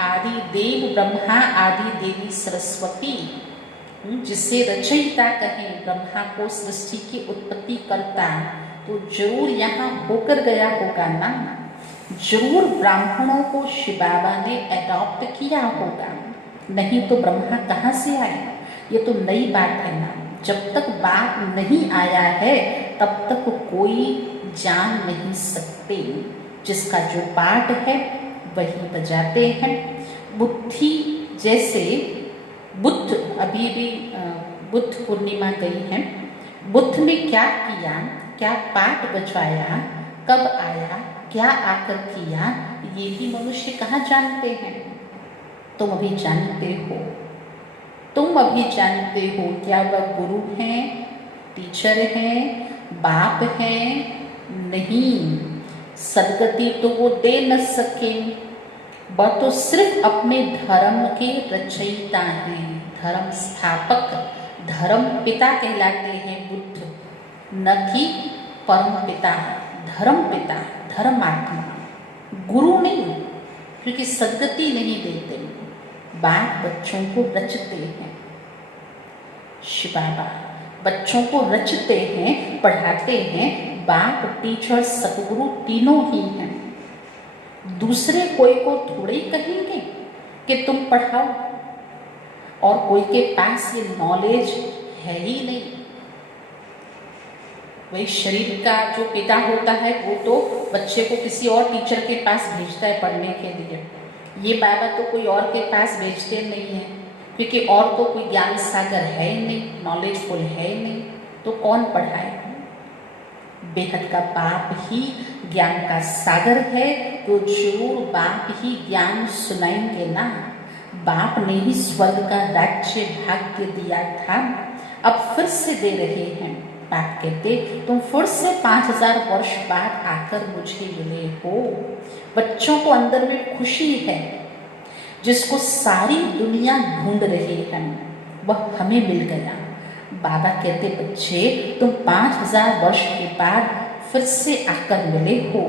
आदि देव ब्रह्मा, आदि देवी सरस्वती, जिसे रचयिता कहें, ब्रह्मा को सृष्टि की उत्पत्ति करता, तो जरूर यहाँ होकर गया होगा ना। जरूर ब्राह्मणों को शिव बाबा ने अडॉप्ट किया होगा, नहीं तो ब्रह्मा कहाँ से आए? ये तो नई बात है ना। जब तक बात नहीं आया है तब तक कोई जान नहीं सकते। जिसका जो पाठ है वही बजाते हैं। बुद्धि जैसे बुद्ध, अभी भी बुद्ध पूर्णिमा गई है, बुद्ध ने क्या किया, क्या पाठ बजाया, कब आया, क्या आकर किया, ये भी मनुष्य कहाँ जानते हैं। तुम अभी जानते हो, तुम अभी जानते हो। क्या वह गुरु हैं, टीचर हैं, बाप हैं? नहीं, सदगति तो वो दे न सके। वह तो सिर्फ अपने धर्म के रचयिता हैं, धर्म स्थापक, धर्म पिता कहलाते हैं बुद्ध, न कि परम पिता, धर्म पिता, धर्मात्मा, गुरु नहीं, क्योंकि सदगति नहीं देते। बाप बच्चों को रचते हैं, शिव बाबा बच्चों को रचते हैं, पढ़ाते हैं। बाप, टीचर, सतगुरु तीनों ही हैं। दूसरे कोई को थोड़े ही कहेंगे कि तुम पढ़ाओ। और कोई के पास ये नॉलेज है ही नहीं। वही शरीर का जो पिता होता है वो तो बच्चे को किसी और टीचर के पास भेजता है पढ़ने के लिए, ये बाबा तो कोई और के पास भेजते नहीं है, क्योंकि और तो कोई ज्ञान सागर है ही नहीं, नॉलेजफुल है ही नहीं, तो कौन पढ़ाए। बेहद का बाप ही ज्ञान का सागर है, तो जरूर बाप ही ज्ञान सुनाएंगे ना। बाप ने ही स्वर्ग का राज्य भाग्य दिया था, अब फिर से दे रहे हैं। बाप कहते तुम फिर से 5000 वर्ष बाद आकर मुझे मिले हो। बच्चों को अंदर में खुशी है, जिसको सारी दुनिया ढूंढ रही है, वह हमें मिल गया। बाबा कहते बच्चे तुम 5000 वर्ष के बाद फिर से आकर मिले हो।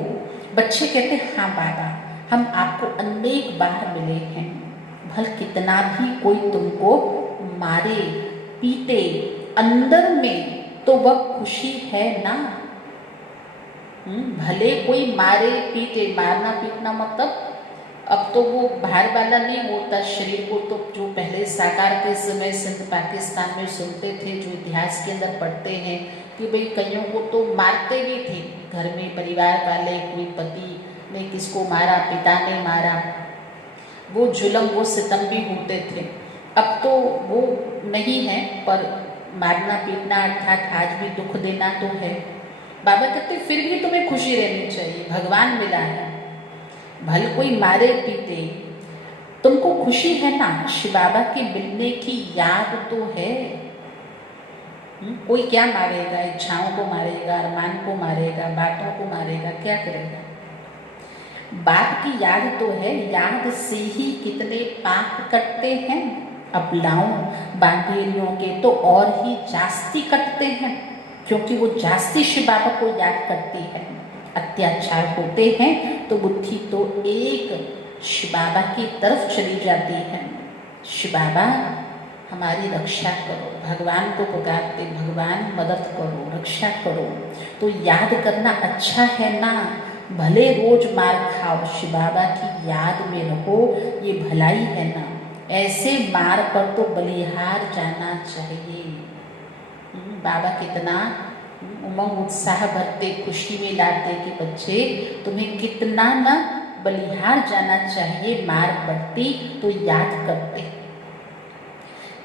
बच्चे कहते हाँ बाबा, हम आपको अनेक बार मिले हैं, भल कितना भी कोई तुमको मारे पीटे, अंदर में तो वह खुशी है ना। भले कोई मारे पीटे, मारना पीटना मतलब अब तो वो बाहर वाला नहीं होता शरीर को, तो जो पहले साकार के समय सिंध पाकिस्तान में सुनते थे, जो इतिहास के अंदर पढ़ते हैं कि भाई कईयों को तो मारते भी थे घर में, परिवार वाले, कोई पति ने किसको मारा, पिता ने मारा, वो जुल्म वो सितम भी होते थे। अब तो वो नहीं है, पर मारना पीटना अर्थात आज भी दुख देना तो है। बाबा कहते फिर भी तुम्हें खुशी रहनी चाहिए, भगवान मिला है, भले कोई मारे पीटे तुमको खुशी है ना। शिव बाबा के मिलने की याद तो है। कोई क्या मारेगा, इच्छाओं को मारेगा, अरमान को मारेगा, बातों को मारेगा, क्या करेगा। बाप की याद तो है, याद से ही कितने पाप कटते हैं। अब लाऊं बांधेरियों के तो और ही जास्ती कटते हैं, क्योंकि वो जास्ती शिव बाबा को याद करती है। अत्याचार होते हैं तो बुद्धि तो एक शिव बाबा की तरफ चली जाती है। शिव बाबा हमारी रक्षा करो, भगवान को पुकारते, भगवान मदद करो, रक्षा करो। तो याद करना अच्छा है ना, भले रोज मार खाओ, शिव बाबा की याद में रहो, ये भलाई है ना। ऐसे मार पर तो बलिहार जाना चाहिए। बाबा कितना उमंग उत्साह भरते, खुशी में लाते कि बच्चे तुम्हें कितना ना बलिहार जाना चाहिए, मार पड़ती तो याद करते।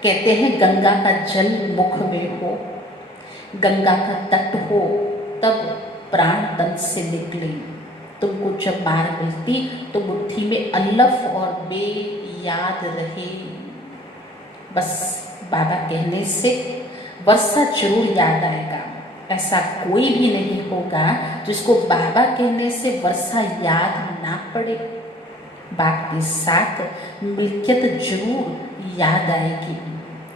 कहते हैं गंगा का जल मुख में हो, गंगा का तट हो, तब प्राण तन से निकले। तुमको जब मार मिलती तो बुद्धि में अलफ और बे याद रहे। बस बाबा कहने से वर्षा जरूर याद आएगा। ऐसा कोई भी नहीं होगा जिसको बाबा कहने से वर्षा याद ना पड़े। बाप के साथ मिल्कियत जरूर याद आएगी।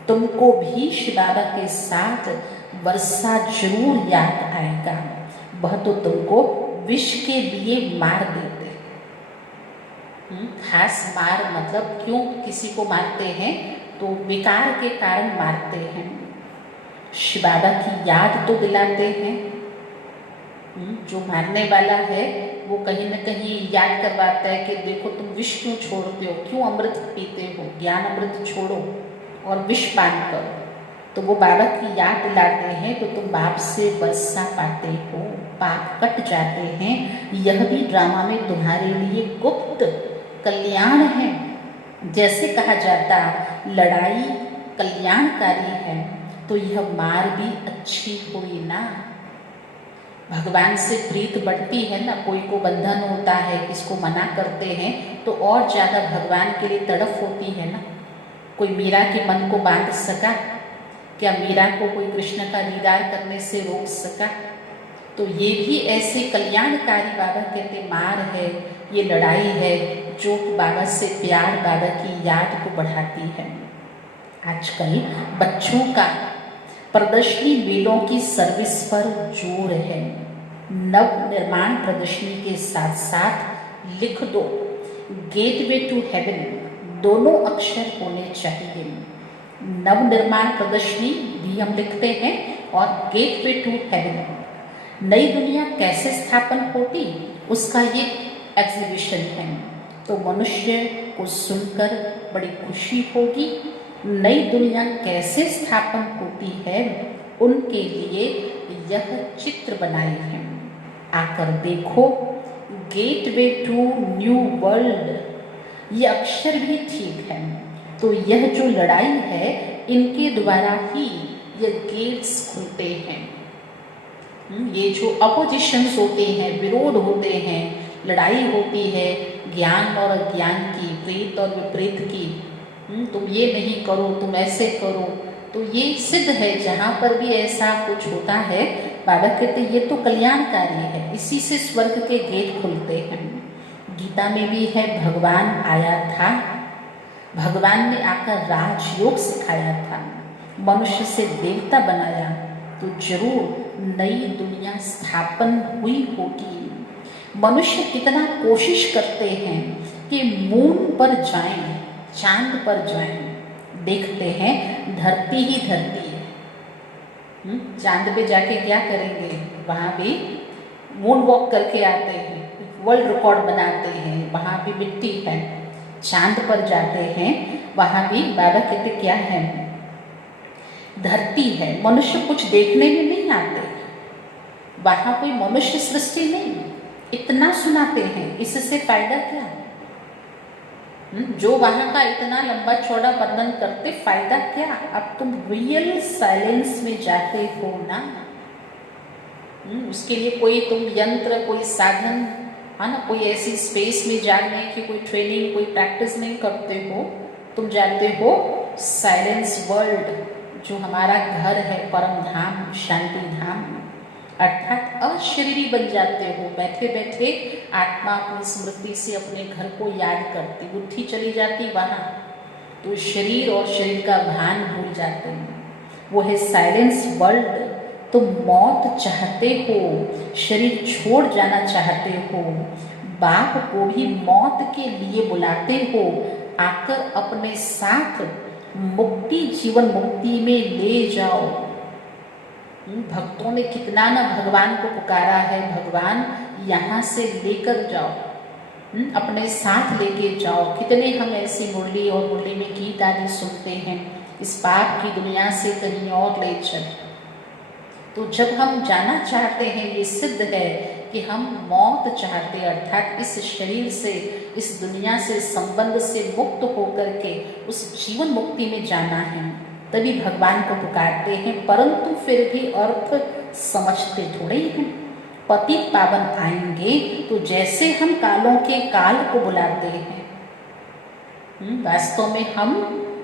तुमको भी शिव बाबा के साथ वर्षा जरूर याद आएगा। वह तो तुमको विष के लिए मार देते। खास मार मतलब क्यों किसी को मारते हैं, तो विकार के कारण मारते हैं। शिव बाबा की याद तो दिलाते हैं। जो मारने वाला है वो कहीं न कहीं याद करवाता है कि देखो तुम विष क्यों छोड़ते हो, क्यों अमृत पीते हो, ज्ञान अमृत छोड़ो और विष पान करो। तो वो बाबा की याद दिलाते हैं, तो तुम बाप से वर्षा पाते हो, पाप कट जाते हैं। यह भी ड्रामा में तुम्हारे लिए गुप्त कल्याण है। जैसे कहा जाता लड़ाई कल्याणकारी है, तो यह मार भी अच्छी हुई ना। भगवान से प्रीत बढ़ती है ना। कोई को बंधन होता है, किसको मना करते हैं तो और ज़्यादा भगवान के लिए तड़फ होती है ना। कोई मीरा के मन को बांध सका क्या? मीरा को कोई कृष्ण का दीदार करने से रोक सका? तो ये भी ऐसे कल्याणकारी बाबा कहते मार है, ये लड़ाई है जो बाबा से प्यार, बाबा की याद को बढ़ाती है। आजकल बच्चों का प्रदर्शनी मेलों की सर्विस पर जोर है। नव निर्माण प्रदर्शनी के साथ साथ लिख दो गेटवे टू हेवन, दोनों अक्षर होने चाहिए। नव निर्माण प्रदर्शनी भी हम लिखते हैं और गेटवे टू हेवन, नई दुनिया कैसे स्थापन होती उसका ये एग्जीबिशन है। तो मनुष्य को सुनकर बड़ी खुशी होगी नई दुनिया कैसे स्थापन होती है, उनके लिए यह चित्र बनाए हैं। आकर देखो, गेटवे टू न्यू वर्ल्ड, ये अक्षर भी ठीक है। तो यह जो लड़ाई है, इनके द्वारा ही ये गेट्स खुलते हैं। ये जो अपोजिशंस होते हैं, विरोध होते हैं, लड़ाई होती है ज्ञान और अज्ञान की, प्रेत और विपरीत की, तुम ये नहीं करो, तुम ऐसे करो, तो ये सिद्ध है जहाँ पर भी ऐसा कुछ होता है, बाबा कहते ये तो कल्याणकारी है, इसी से स्वर्ग के गेट खुलते हैं। गीता में भी है, भगवान आया था, भगवान ने आकर राजयोग सिखाया था, मनुष्य से देवता बनाया, तो जरूर नई दुनिया स्थापन हुई होगी। मनुष्य कितना कोशिश करते हैं कि मून पर जाएं, चांद पर जाएं, देखते हैं धरती ही धरती है। चांद पे जाके क्या करेंगे, वहाँ भी मून वॉक करके आते हैं, वर्ल्ड रिकॉर्ड बनाते हैं, वहाँ भी मिट्टी है। चांद पर जाते हैं, वहाँ भी बाबा कहते क्या है, धरती है। मनुष्य कुछ देखने में नहीं आते, वहाँ कोई मनुष्य सृष्टि नहीं, इतना सुनाते हैं, इससे फायदा क्या? जो वहाँ का इतना लंबा चौड़ा वर्णन करते, फायदा क्या? अब तुम रियल साइलेंस में जाते हो ना, उसके लिए कोई तुम यंत्र, कोई साधन, है ना, कोई ऐसी स्पेस में जाने की कोई ट्रेनिंग, कोई प्रैक्टिस नहीं करते हो। तुम जाते हो साइलेंस वर्ल्ड, जो हमारा घर है, परम धाम, शांति धाम, अर्थात अशरीरी बन जाते हो। बैठे बैठे आत्मा अपनी स्मृति से अपने घर को याद करती, बुद्धि चली जाती वहाँ, तो शरीर और शरीर का भान भूल जाते हैं। वो है साइलेंस वर्ल्ड। तुम मौत चाहते हो, शरीर छोड़ जाना चाहते हो, बाप को भी मौत के लिए बुलाते हो, आकर अपने साथ मुक्ति, जीवन मुक्ति में ले जाओ। भक्तों ने कितना ना भगवान को पुकारा है, भगवान यहाँ से लेकर जाओ, अपने साथ लेके जाओ। कितने हम ऐसी मुरली और मुरली में गीत आदि सुनते हैं, इस पाप की दुनिया से कहीं और ले चल। तो जब हम जाना चाहते हैं, ये सिद्ध है कि हम मौत चाहते, अर्थात इस शरीर से, इस दुनिया से, संबंध से मुक्त होकर के उस जीवन मुक्ति में जाना है, तभी भगवान को पुकारते हैं। परंतु फिर भी अर्थ समझते थोड़े ही हैं। पति पावन आएंगे तो जैसे हम कालों के काल को बुलाते हैं, वास्तव में हम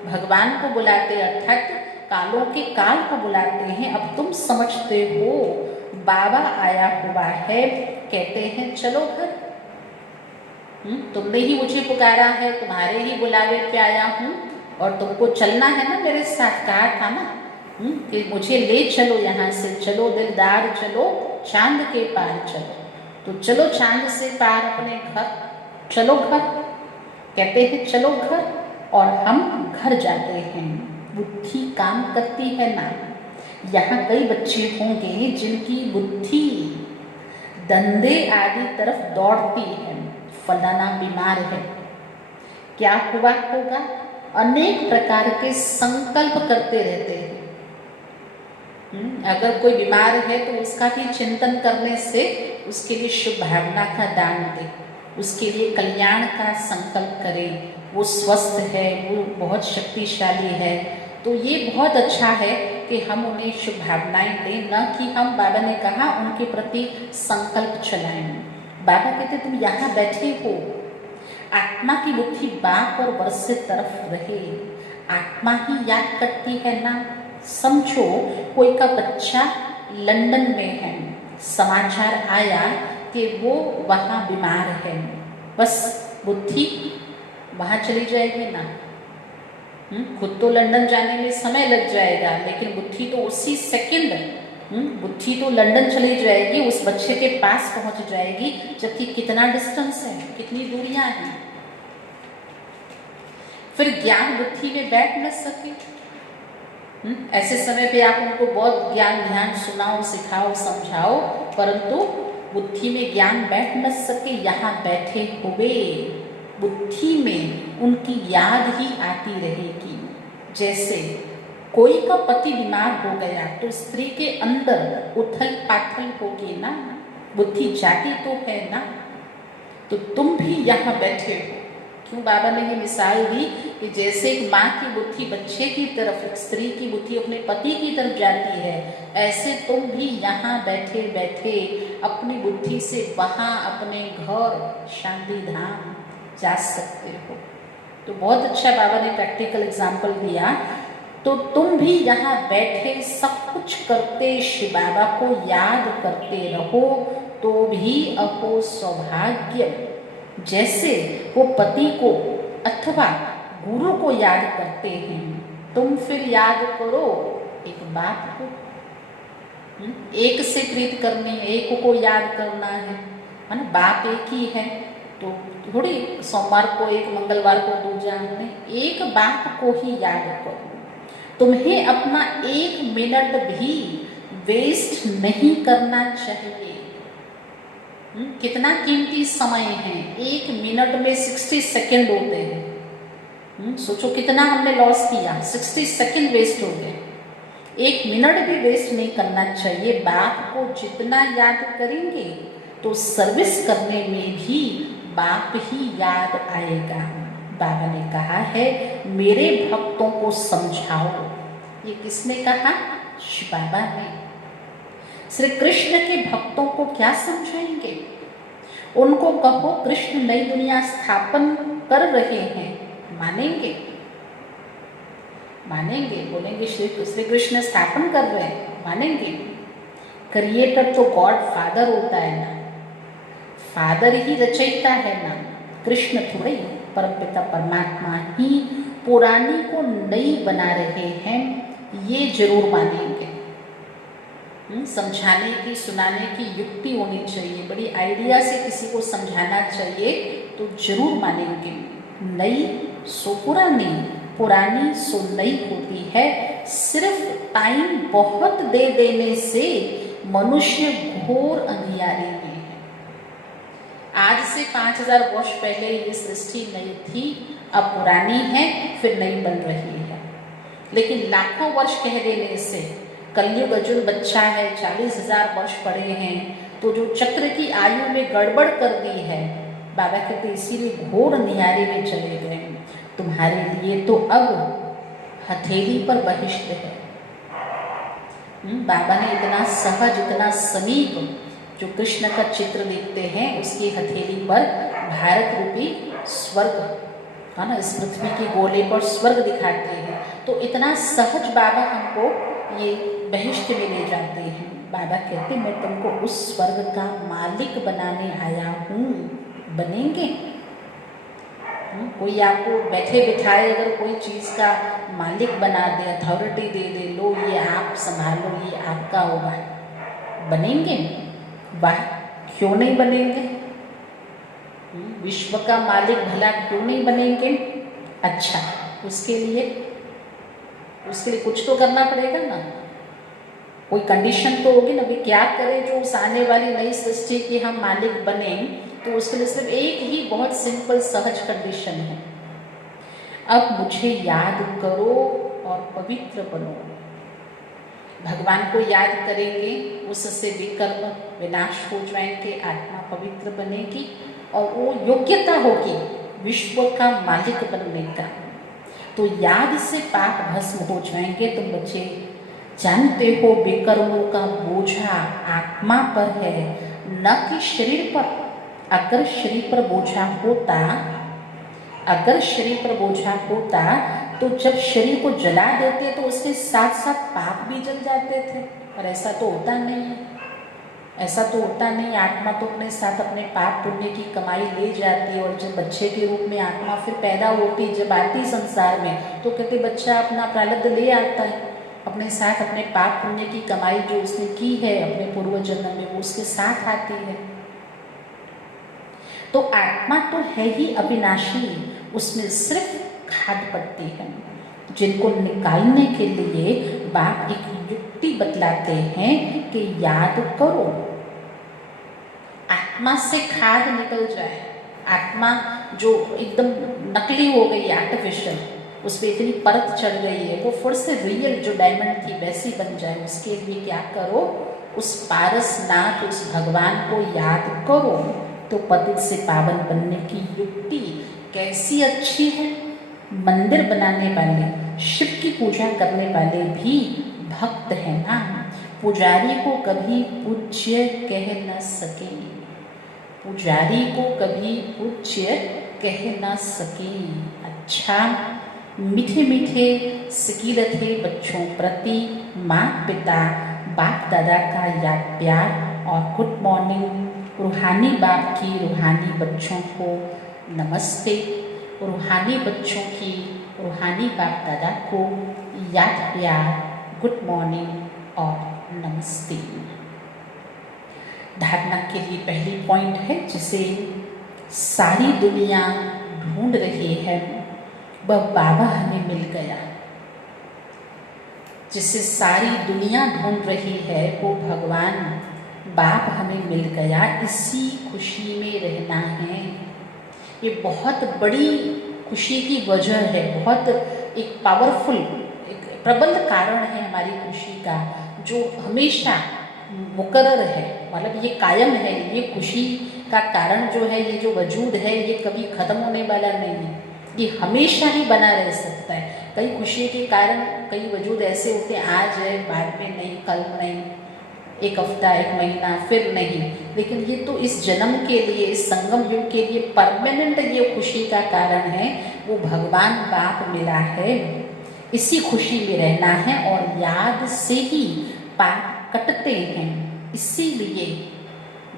भगवान को बुलाते, अर्थात कालों के काल को बुलाते हैं। अब तुम समझते हो बाबा आया हुआ है, कहते हैं चलो घर, तुमने ही मुझे पुकारा है, तुम्हारे ही बुलावे पे आया हूँ, और तुमको चलना है ना मेरे साथ, कहा था ना कि मुझे ले चलो, यहाँ से चलो दिलदार, चलो चांद के पार चलो। तो चलो चांद से पार अपने घर, चलो घर, कहते हैं चलो घर, और हम घर जाते हैं। बुद्धि काम करती है ना। यहाँ कई बच्चे होंगे जिनकी बुद्धि धंधे आदि तरफ दौड़ती है, फलाना बीमार है, क्या हुआ होगा, अनेक प्रकार के संकल्प करते रहते हैं। अगर कोई बीमार है तो उसका भी चिंतन करने से उसके लिए शुभ भावना का दान दे, उसके लिए कल्याण का संकल्प करें, वो स्वस्थ है, वो बहुत शक्तिशाली है, तो ये बहुत अच्छा है कि हम उन्हें शुभ भावनाएं दें, न कि हम, बाबा ने कहा, उनके प्रति संकल्प चलाएं। बाबा कहते तुम यहाँ बैठे हो, आत्मा की बुद्धि बाप और वर्ष से तरफ रहे, आत्मा ही याद करती है ना। समझो कोई का बच्चा लंदन में है, समाचार आया कि वो वहाँ बीमार है, बस बुद्धि वहाँ चली जाएगी ना। खुद तो लंदन जाने में समय लग जाएगा, लेकिन बुद्धि तो उसी सेकंड, बुद्धि तो लंदन चली जाएगी, उस बच्चे के पास पहुंच जाएगी, जबकि कितना डिस्टेंस है, कितनी दूरियां हैं। फिर ज्ञान बुद्धि में बैठ न सके। ऐसे समय पे आप उनको बहुत ज्ञान ध्यान सुनाओ, सिखाओ, समझाओ, परंतु बुद्धि में ज्ञान बैठ न सके। यहाँ बैठे हुए बुद्धि में उनकी याद ही आती रहेगी। जैसे कोई का पति बीमार हो गया तो स्त्री के अंदर उथल पाथल होगी ना, बुद्धि जाती तो है ना। तो तुम भी यहाँ बैठे हो, क्यों बाबा ने ये मिसाल दी कि जैसे एक माँ की बुद्धि बच्चे की तरफ, एक स्त्री की बुद्धि अपने पति की तरफ जाती है, ऐसे तुम भी यहाँ बैठे बैठे अपनी बुद्धि से वहाँ अपने घर शांति धाम जा सकते हो। तो बहुत अच्छा बाबा ने प्रैक्टिकल एग्जाम्पल दिया। तो तुम भी यहाँ बैठे सब कुछ करते शिव बाबा को याद करते रहो तो भी अहो सौभाग्य। जैसे वो पति को अथवा गुरु को याद करते हैं, तुम फिर याद करो एक बाप को। एक से प्रीत करनी, एक को याद करना है ना। बाप एक ही है तो थोड़ी सोमवार को एक, मंगलवार को दूजा, नहीं, एक बाप को ही याद करो। तुम्हें अपना 1 मिनट भी वेस्ट नहीं करना चाहिए। कितना कीमती समय है, 1 मिनट में 60 सेकेंड होते हैं। सोचो कितना हमने लॉस किया, 60 सेकेंड वेस्ट हो गए। 1 मिनट भी वेस्ट नहीं करना चाहिए। बाप को जितना याद करेंगे तो सर्विस करने में भी बाप ही याद आएगा। बाबा ने कहा है मेरे भक्तों को समझाओ। ये किसने कहा? शिव बाबा ने। श्री कृष्ण के भक्तों को क्या समझाएंगे? उनको कहो कृष्ण नई दुनिया स्थापन कर रहे हैं, मानेंगे? मानेंगे? बोलेंगे श्री कृष्ण स्थापन कर रहे हैं, मानेंगे? क्रिएटर तो गॉड फादर होता है ना, फादर ही रचयिता है ना, कृष्ण थोड़े परमपिता परमात्मा ही पुरानी को नई बना रहे हैं, ये जरूर मानेंगे। समझाने की, सुनाने की युक्ति होनी चाहिए, बड़ी आइडिया से किसी को समझाना चाहिए तो जरूर मानेंगे। नई सो पुरानी, पुरानी सो नई होती है। सिर्फ टाइम बहुत दे देने से मनुष्य घोर अंधियारे में है। आज से 5000 वर्ष पहले ये सृष्टि नई थी, अब पुरानी है, फिर नई बन रही है। लेकिन लाखों वर्ष कह देने से, कलयुग अजुल बच्चा है, 40,000 वर्ष पड़े हैं, तो जो चक्र की आयु में गड़बड़ कर दी है, बाबा कहते इसीलिए घोर अंधियारे में चले गए। तुम्हारे लिए तो अब हथेली पर बहिष्ट है। बाबा ने इतना सहज, इतना समीप, जो कृष्ण का चित्र देखते हैं उसकी हथेली पर भारत रूपी स्वर्ग है ना, इस पृथ्वी के गोले पर स्वर्ग दिखाते हैं। तो इतना सहज बाबा हमको ये बहिष्ट में ले जाते हैं। बाबा कहते मैं तुमको उस स्वर्ग का मालिक बनाने आया हूँ, बनेंगे? कोई आपको बैठे बिठाए अगर कोई चीज़ का मालिक बना दे, अथॉरिटी दे दे, लो ये आप संभालो, ये आपका होगा, बनेंगे? वाह, क्यों नहीं बनेंगे? विश्व का मालिक भला क्यों नहीं बनेंगे? अच्छा, उसके लिए कुछ तो करना पड़ेगा ना, कोई कंडीशन तो होगी ना। भाई क्या करें जो उस आने वाली नई सृष्टि के हम मालिक बने? तो उसके लिए सिर्फ एक ही बहुत सिंपल सहज कंडीशन है, अब मुझे याद करो और पवित्र बनो। भगवान को याद करेंगे, उससे विकल्प विनाश हो जाएंगे, आत्मा पवित्र बनेगी और वो योग्यता होगी विश्व का मालिक बनने का। तो याद से पाप भस्म हो जाएंगे। तुम बच्चे जानते हो विकर्मों का बोझा आत्मा पर है, न कि शरीर पर। अगर शरीर पर बोझा होता तो जब शरीर को जला देते तो उसके साथ साथ पाप भी जल जाते थे, पर ऐसा तो होता नहीं है। ऐसा तो होता नहीं। आत्मा तो अपने साथ अपने पाप पुण्य की कमाई ले जाती है, और जब बच्चे के रूप में आत्मा फिर पैदा होती, जब आती संसार में, तो कहते बच्चा अपना प्रारब्ध ले आता है, अपने साथ अपने पाप पुण्य की कमाई जो उसने की है अपने पूर्व जन्म में, वो उसके साथ आती है। तो आत्मा तो है ही अविनाशी, उसमें सिर्फ खाद पड़ती है, जिनको निकालने के लिए बाप एक युक्ति बतलाते हैं कि याद करो। आत्मा से खाद निकल जाए, आत्मा जो एकदम नकली हो गई, आर्टिफिशियल, उस पर इतनी परत चढ़ गई है, वो फिर से रियल जो डायमंड थी वैसी बन जाए, उसके लिए क्या करो, उस पारसनाथ, उस भगवान को याद करो। तो पतित से पावन बनने की युक्ति कैसी अच्छी है। मंदिर बनाने वाले, शिव की पूजा करने वाले भी भक्त है ना, पुजारी को कभी पूज्य कह न सके, पुजारी को कभी पूज्य कह न सके। अच्छा, मीठे मीठे स्किल थे बच्चों प्रति, माँ पिता बाप दादा का याद प्यार और गुड मॉर्निंग। रूहानी बाप की रूहानी बच्चों को नमस्ते, रूहानी बच्चों की रूहानी बाप दादा को याद प्यार, गुड मॉर्निंग और नमस्ते। धारणा के लिए पहली पॉइंट है, जिसे सारी दुनिया ढूंढ रही है, वह बाबा हमें मिल गया। जिसे सारी दुनिया ढूंढ रही है वो भगवान बाप हमें मिल गया, इसी खुशी में रहना है। ये बहुत बड़ी खुशी की वजह है, बहुत एक पावरफुल, एक प्रबल कारण है हमारी खुशी का, जो हमेशा मुकर्रर है, मतलब ये कायम है। ये खुशी का कारण जो है, ये जो वजूद है, ये कभी ख़त्म होने वाला नहीं है, ये हमेशा ही बना रह सकता है। कई खुशी के कारण कई वजूद ऐसे होते हैं, आज है बाद में नहीं, कल नहीं, एक हफ्ता, एक महीना, फिर नहीं, लेकिन ये तो इस जन्म के लिए, इस संगम युग के लिए परमानेंट ये खुशी का कारण है। वो भगवान बाप मिला है, इसी खुशी में रहना है और याद से ही पाप कटते हैं। इसीलिए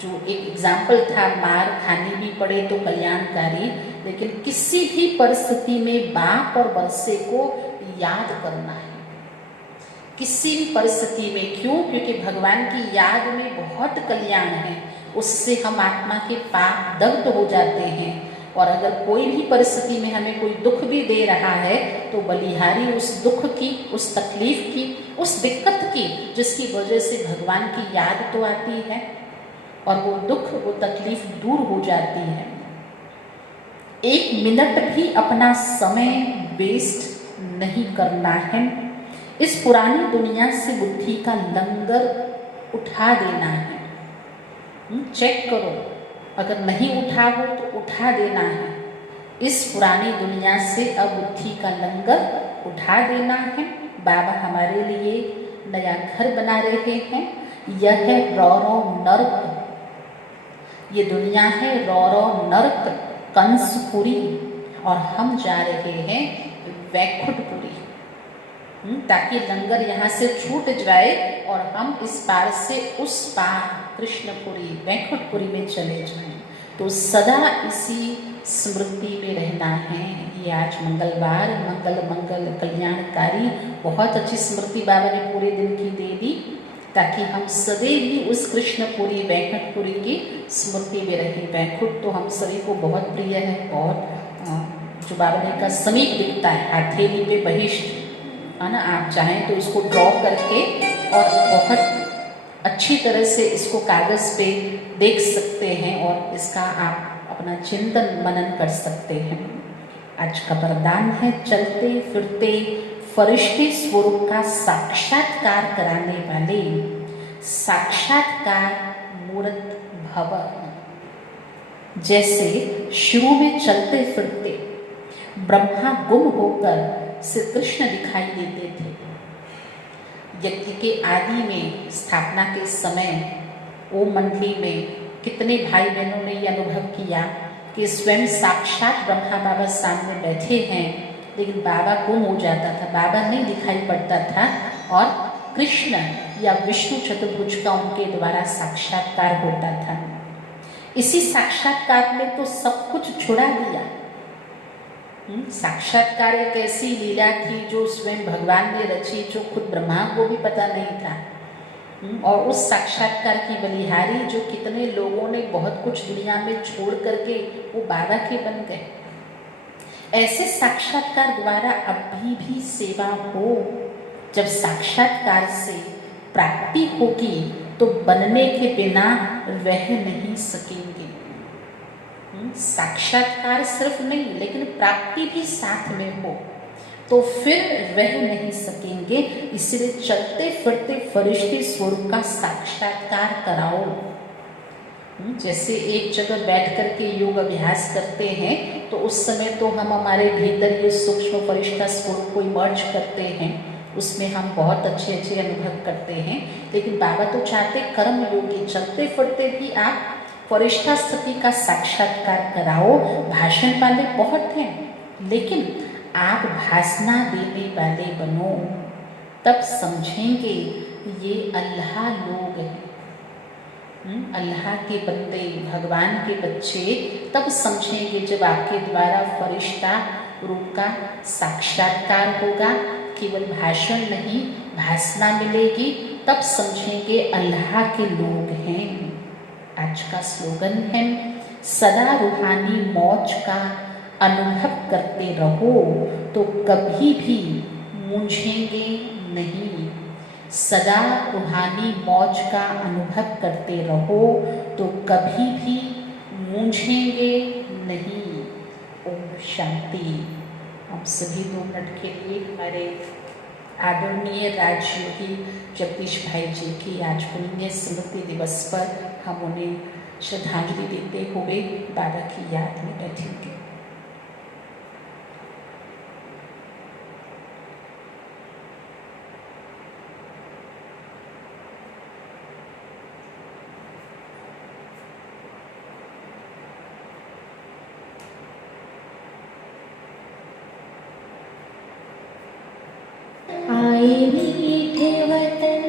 जो एक एग्जाम्पल था, मार खानी भी पड़े तो कल्याणकारी, लेकिन किसी भी परिस्थिति में बाप और बरसे को याद करना है, किसी भी परिस्थिति में। क्यों? क्योंकि भगवान की याद में बहुत कल्याण है, उससे हम आत्मा के पाप दग्ध हो जाते हैं। और अगर कोई भी परिस्थिति में हमें कोई दुख भी दे रहा है तो बलिहारी उस दुख की, उस तकलीफ की, उस दिक्कत की, जिसकी वजह से भगवान की याद तो आती है और वो दुख, वो तकलीफ दूर हो जाती है। एक मिनट भी अपना समय वेस्ट नहीं करना है। इस पुरानी दुनिया से बुद्धि का लंगर उठा देना है। चेक करो, अगर नहीं उठा हो तो उठा देना है। इस पुरानी दुनिया से अब बुद्धि का लंगर उठा देना है। बाबा हमारे लिए नया घर बना रहे हैं। यह है रौरव नर्क, ये दुनिया है रौरव नर्क, कंसपुरी, और हम जा रहे हैं वैकुंठपुरी, ताकि लंगर यहाँ से छूट जाए और हम इस पार से उस पार कृष्णपुरी, वैकुंठपुरी में चले जाएं। तो सदा इसी स्मृति में रहना है। ये आज मंगलवार, मंगल कल्याणकारी, बहुत अच्छी स्मृति बाबा ने पूरे दिन की दे दी, ताकि हम सदैव भी उस कृष्णपुरी, वैकुंठपुरी की स्मृति में रहें। वैकुंठ तो हम सभी को बहुत प्रिय है, बहुत जो बाबा ने का समीप दिखता है, हथेली पे बहिष्ठ है ना। आप चाहें तो इसको ड्रॉ करके और बहुत अच्छी तरह से इसको कागज़ पे देख सकते हैं और इसका आप अपना चिंतन मनन कर सकते हैं। आज का वरदान है, चलते फिरते फरिश्ते स्वरूप का साक्षात्कार कराने वाले साक्षात्कार मूर्त भव। जैसे शुरू में चलते फिरते ब्रह्मा गुम होकर श्री कृष्ण दिखाई देते थे। यज्ञ के आदि में, स्थापना के समय ओम मंडली में कितने भाई बहनों ने ये अनुभव किया कि स्वयं साक्षात ब्रह्मा बाबा सामने बैठे हैं, लेकिन बाबा गुम हो जाता था, बाबा नहीं दिखाई पड़ता था और कृष्ण या विष्णु चतुर्भुज का उनके द्वारा साक्षात्कार होता था। इसी साक्षात्कार में तो सब कुछ छुड़ा दिया। साक्षात्कार एक ऐसी लीला थी जो स्वयं भगवान ने रची, जो खुद ब्रह्मा को भी पता नहीं था। और उस साक्षात्कार की बलिहारी जो कितने लोगों ने बहुत कुछ दुनिया में छोड़ करके वो बाबा के बन गए। ऐसे साक्षात्कार द्वारा अभी भी सेवा हो। जब साक्षात्कार से प्राप्ति होगी तो बनने के बिना रह नहीं सकेंगे। साक्षात्कार सिर्फ नहीं, लेकिन प्राप्ति भी साथ में हो। तो फिर रह नहीं सकेंगे। इसलिए चलते फिरते फरिश्ते स्वरूप का साक्षात्कार कराओ। जैसे एक जगह बैठ कर के योग अभ्यास करते हैं तो उस समय तो हम हमारे भीतर ये सूक्ष्म फरिश्ता स्वरूप को इमर्ज करते हैं, उसमें हम बहुत अच्छे अच्छे अनुभव करते हैं। लेकिन बाबा तो चाहते कर्म योगी चलते फिरते भी आप फरिश्ता स्थिति का साक्षात्कार कराओ। भाषण वाले बहुत हैं, लेकिन आप भाषणा देने वाले बनो, तब समझेंगे ये अल्लाह लोग हैं, अल्लाह के बंदे, भगवान के बच्चे। तब समझेंगे जब आपके द्वारा फरिश्ता रूप का साक्षात्कार होगा, केवल भाषण नहीं भाषणा मिलेगी, तब समझेंगे अल्लाह के लोग हैं। आज का स्लोगन है, सदा रूहानी मौज का अनुभव करते रहो तो कभी भी मूंझेंगे नहीं। सदा रूहानी मौज का अनुभव करते रहो तो कभी भी मूंझेंगे नहीं। ओम शांति। हम सभी 2 मिनट के लिए हमारे आदरणीय राजयोगी जगदीश भाई जी की आज पुण्य स्मृति दिवस पर हम उन्हें श्रद्धांजलि देते हुए बाबा की याद में बैठेंगे। आए मीठे वतन